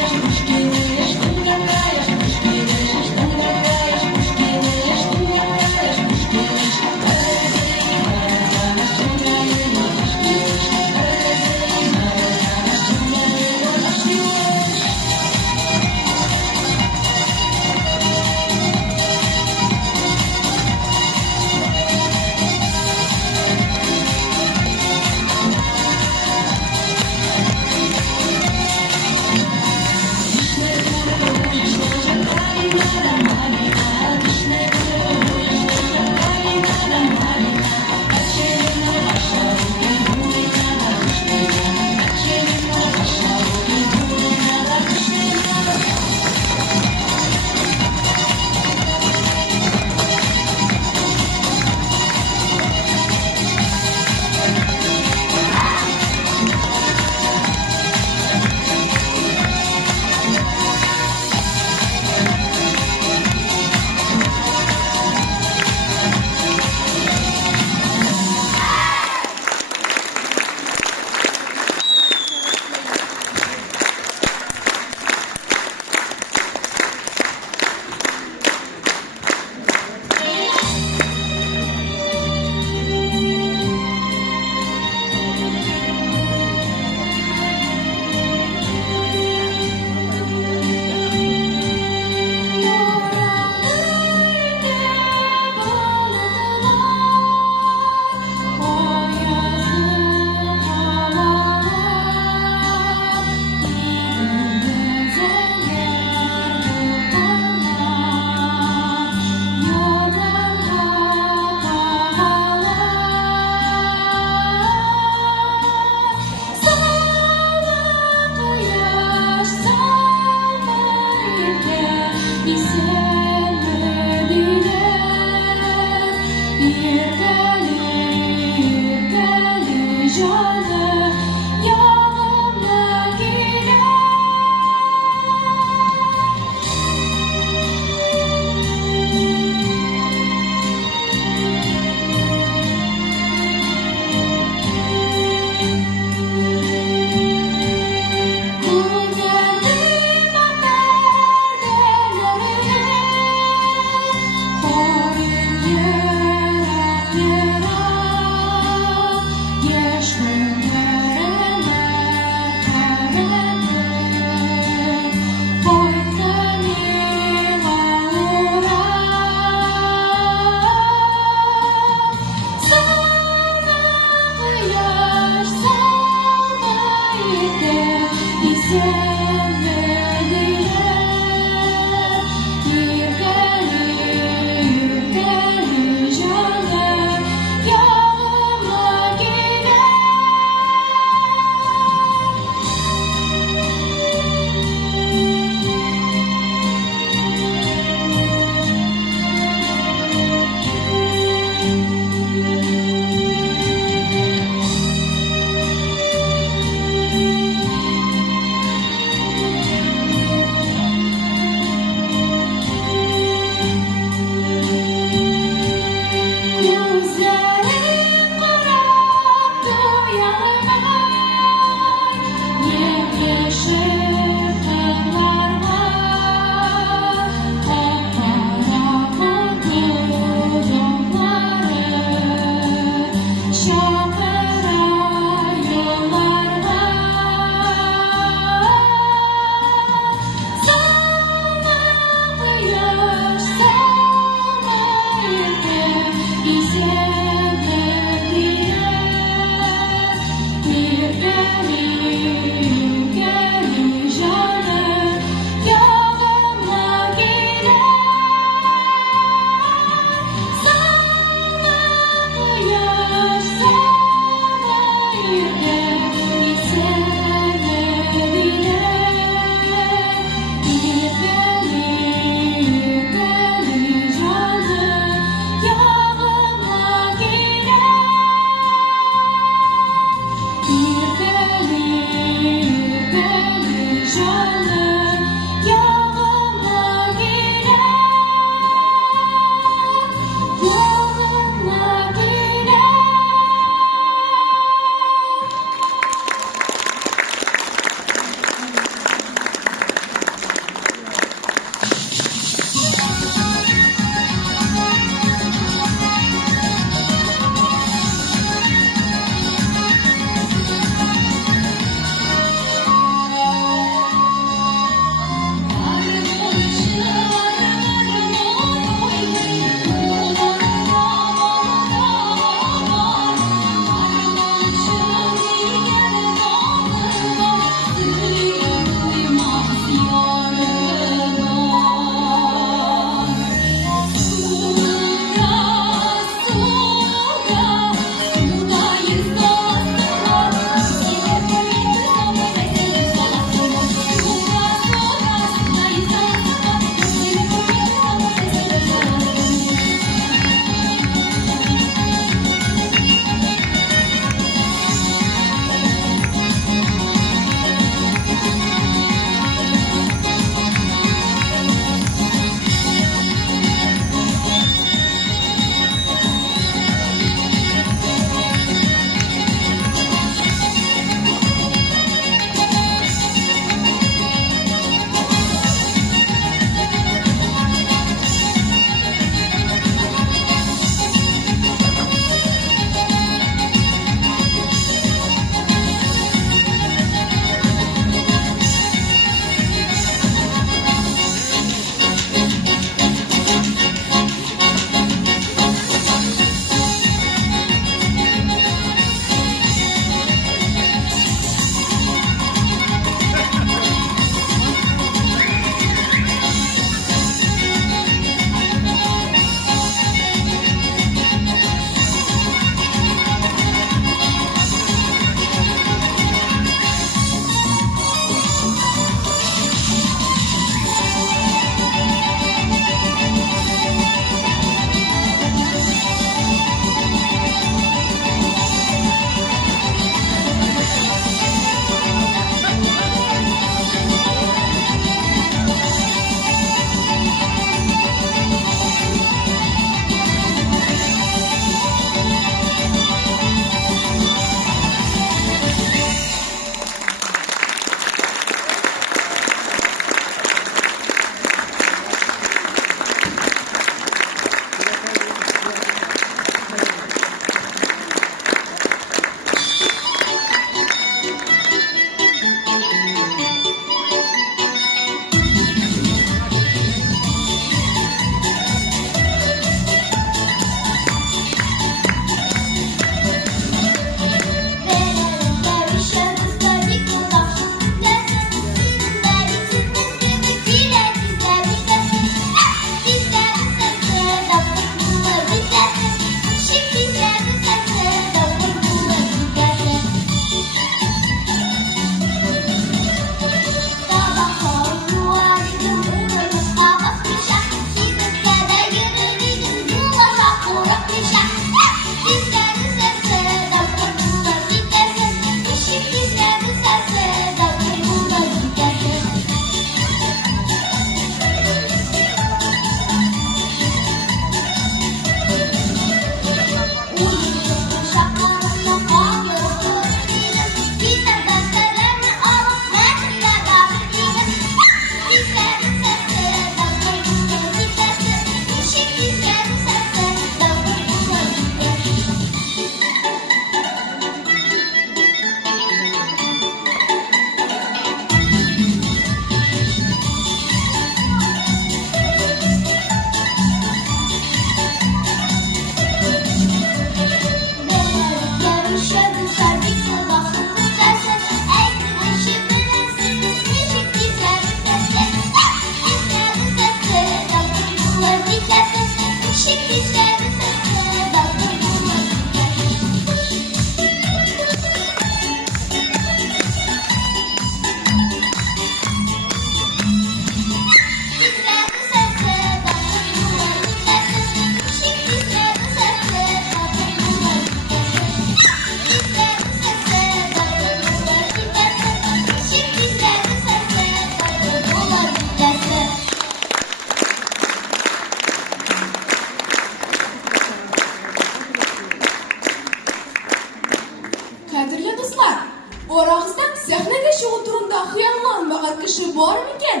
Orağızda səhnədə şoğu turunda xiyallanmağan kişi var mı iken?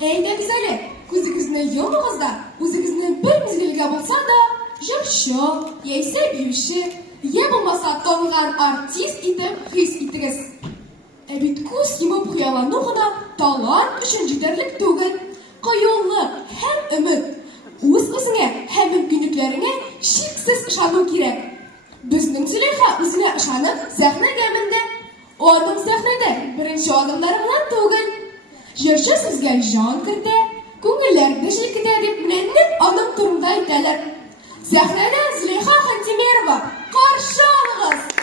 Eydə güzeli, gözünüzü yumağızda, özünüzü bir mizgilge bulsa da, jırşı, yeyse büyüşü, ya bulmasa tanıgan artist itip his itiriz. Bit göz yumup xiyallanığına talant üçün yeterlik tugul, kayollu hem ümit, öz-özüne hem mümkünlüklerine şiksiz ışanu gerek. Bizning Züleyha o'zine ishonib sahna gamında, onun sahnada birinchi odamlari bilan tug'il. Yoshi sizga jon kirdi, ko'ngillar tinchlikda deb minnat odam turumda aytadilar. Sahnada Züleyha Xantimerova, qarshi oling'iz.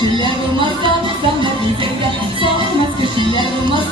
Şeyler bulmaz,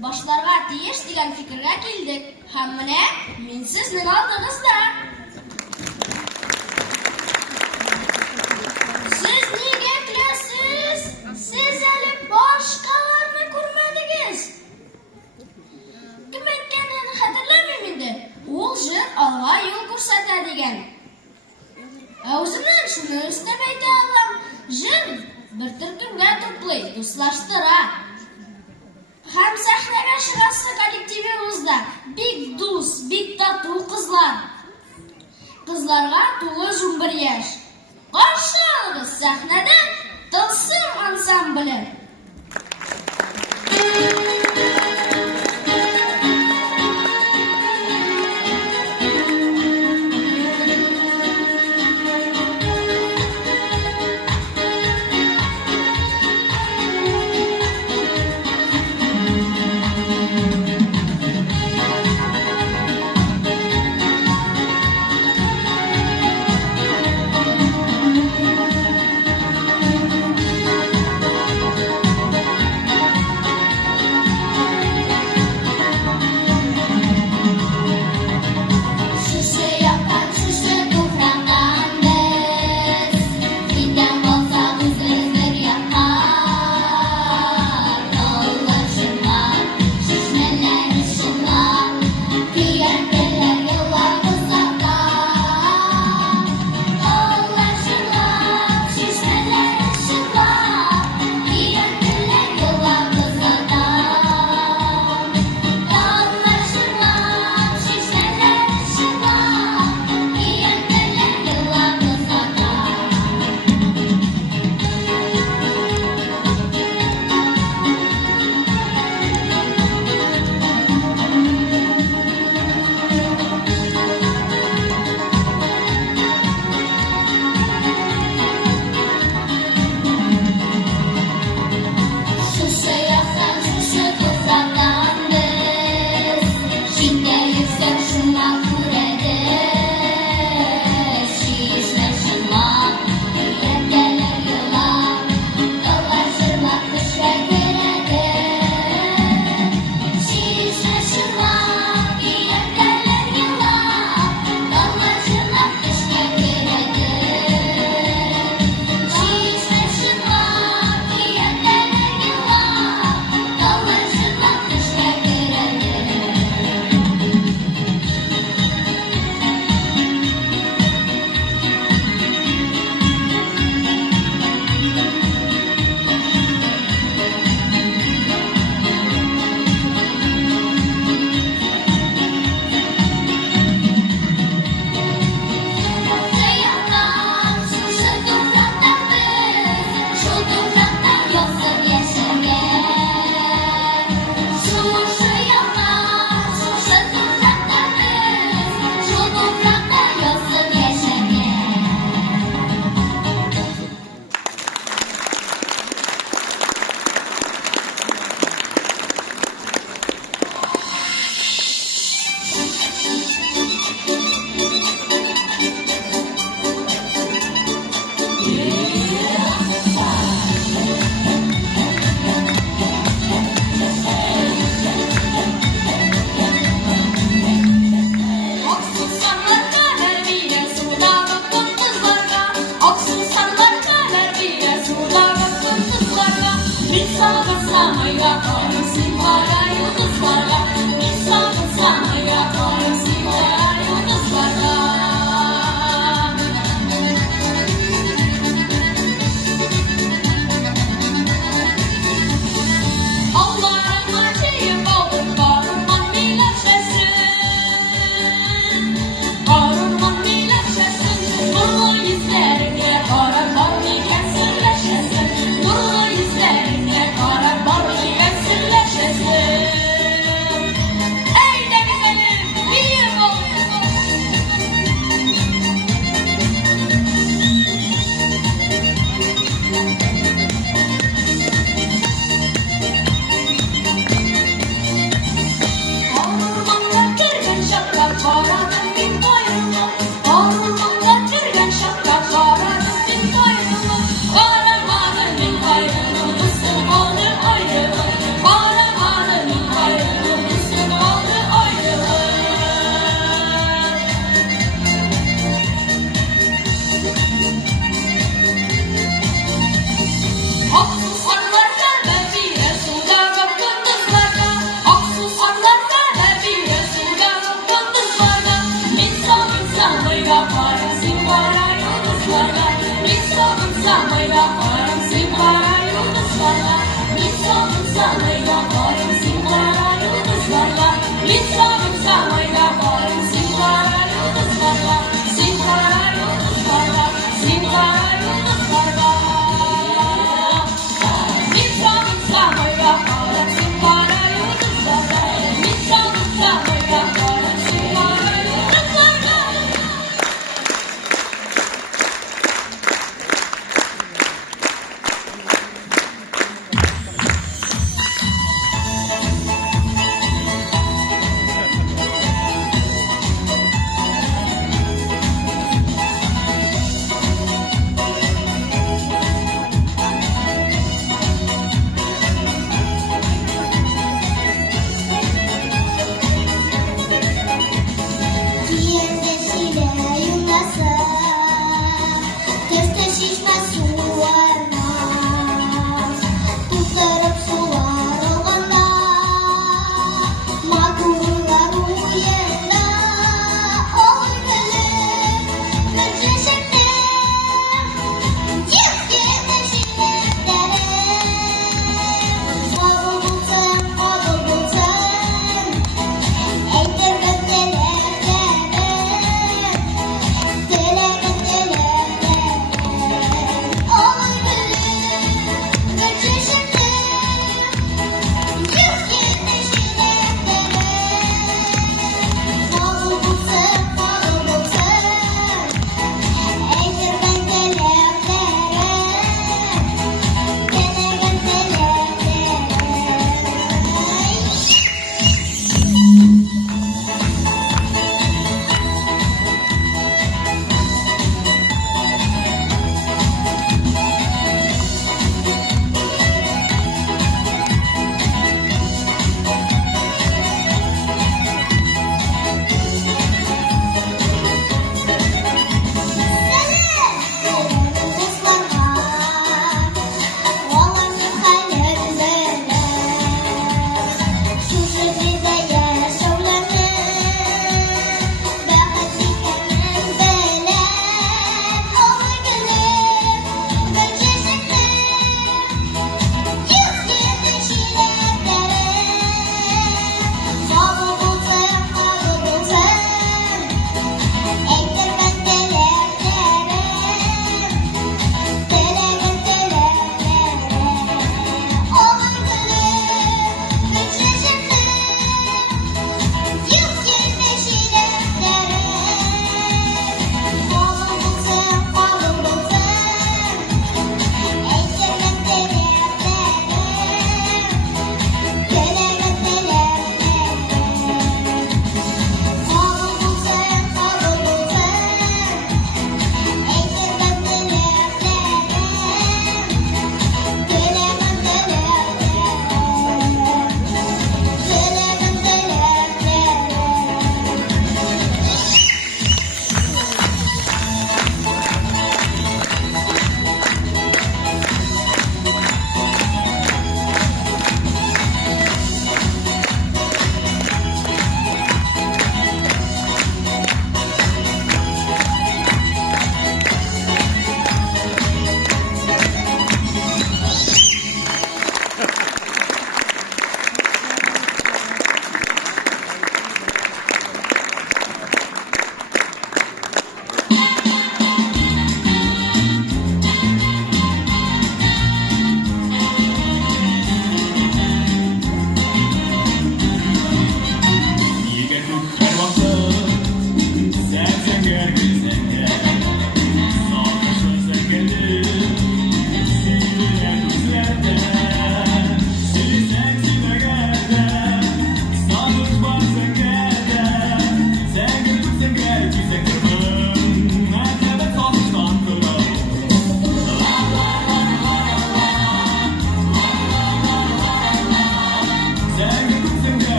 башларга тиеш дигән фикергә килдек. Һәм менә мин сезнең алдыгызда. Сез нигә киләсез? Сез әле башкаларны күрмәдегез. Кем әйткәнен хәтерләмим инде. Ул җыр алга юл күрсәтә дигән. Үземнән шуны өстәп әйтә алам. Җыр бер төркемгә туплый, дуслаштыра. Һәм сәхнәгә чыгасы коллективыбызда бик дус, бик тату кызлар. Кызларга 9-11 яшь. Каршы алыгыз сәхнәдә Тылсым ансамбле.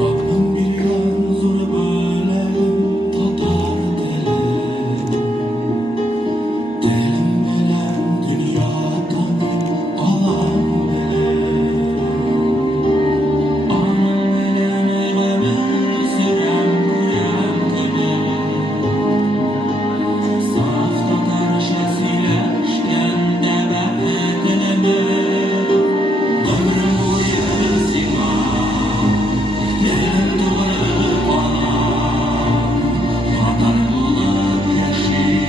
Love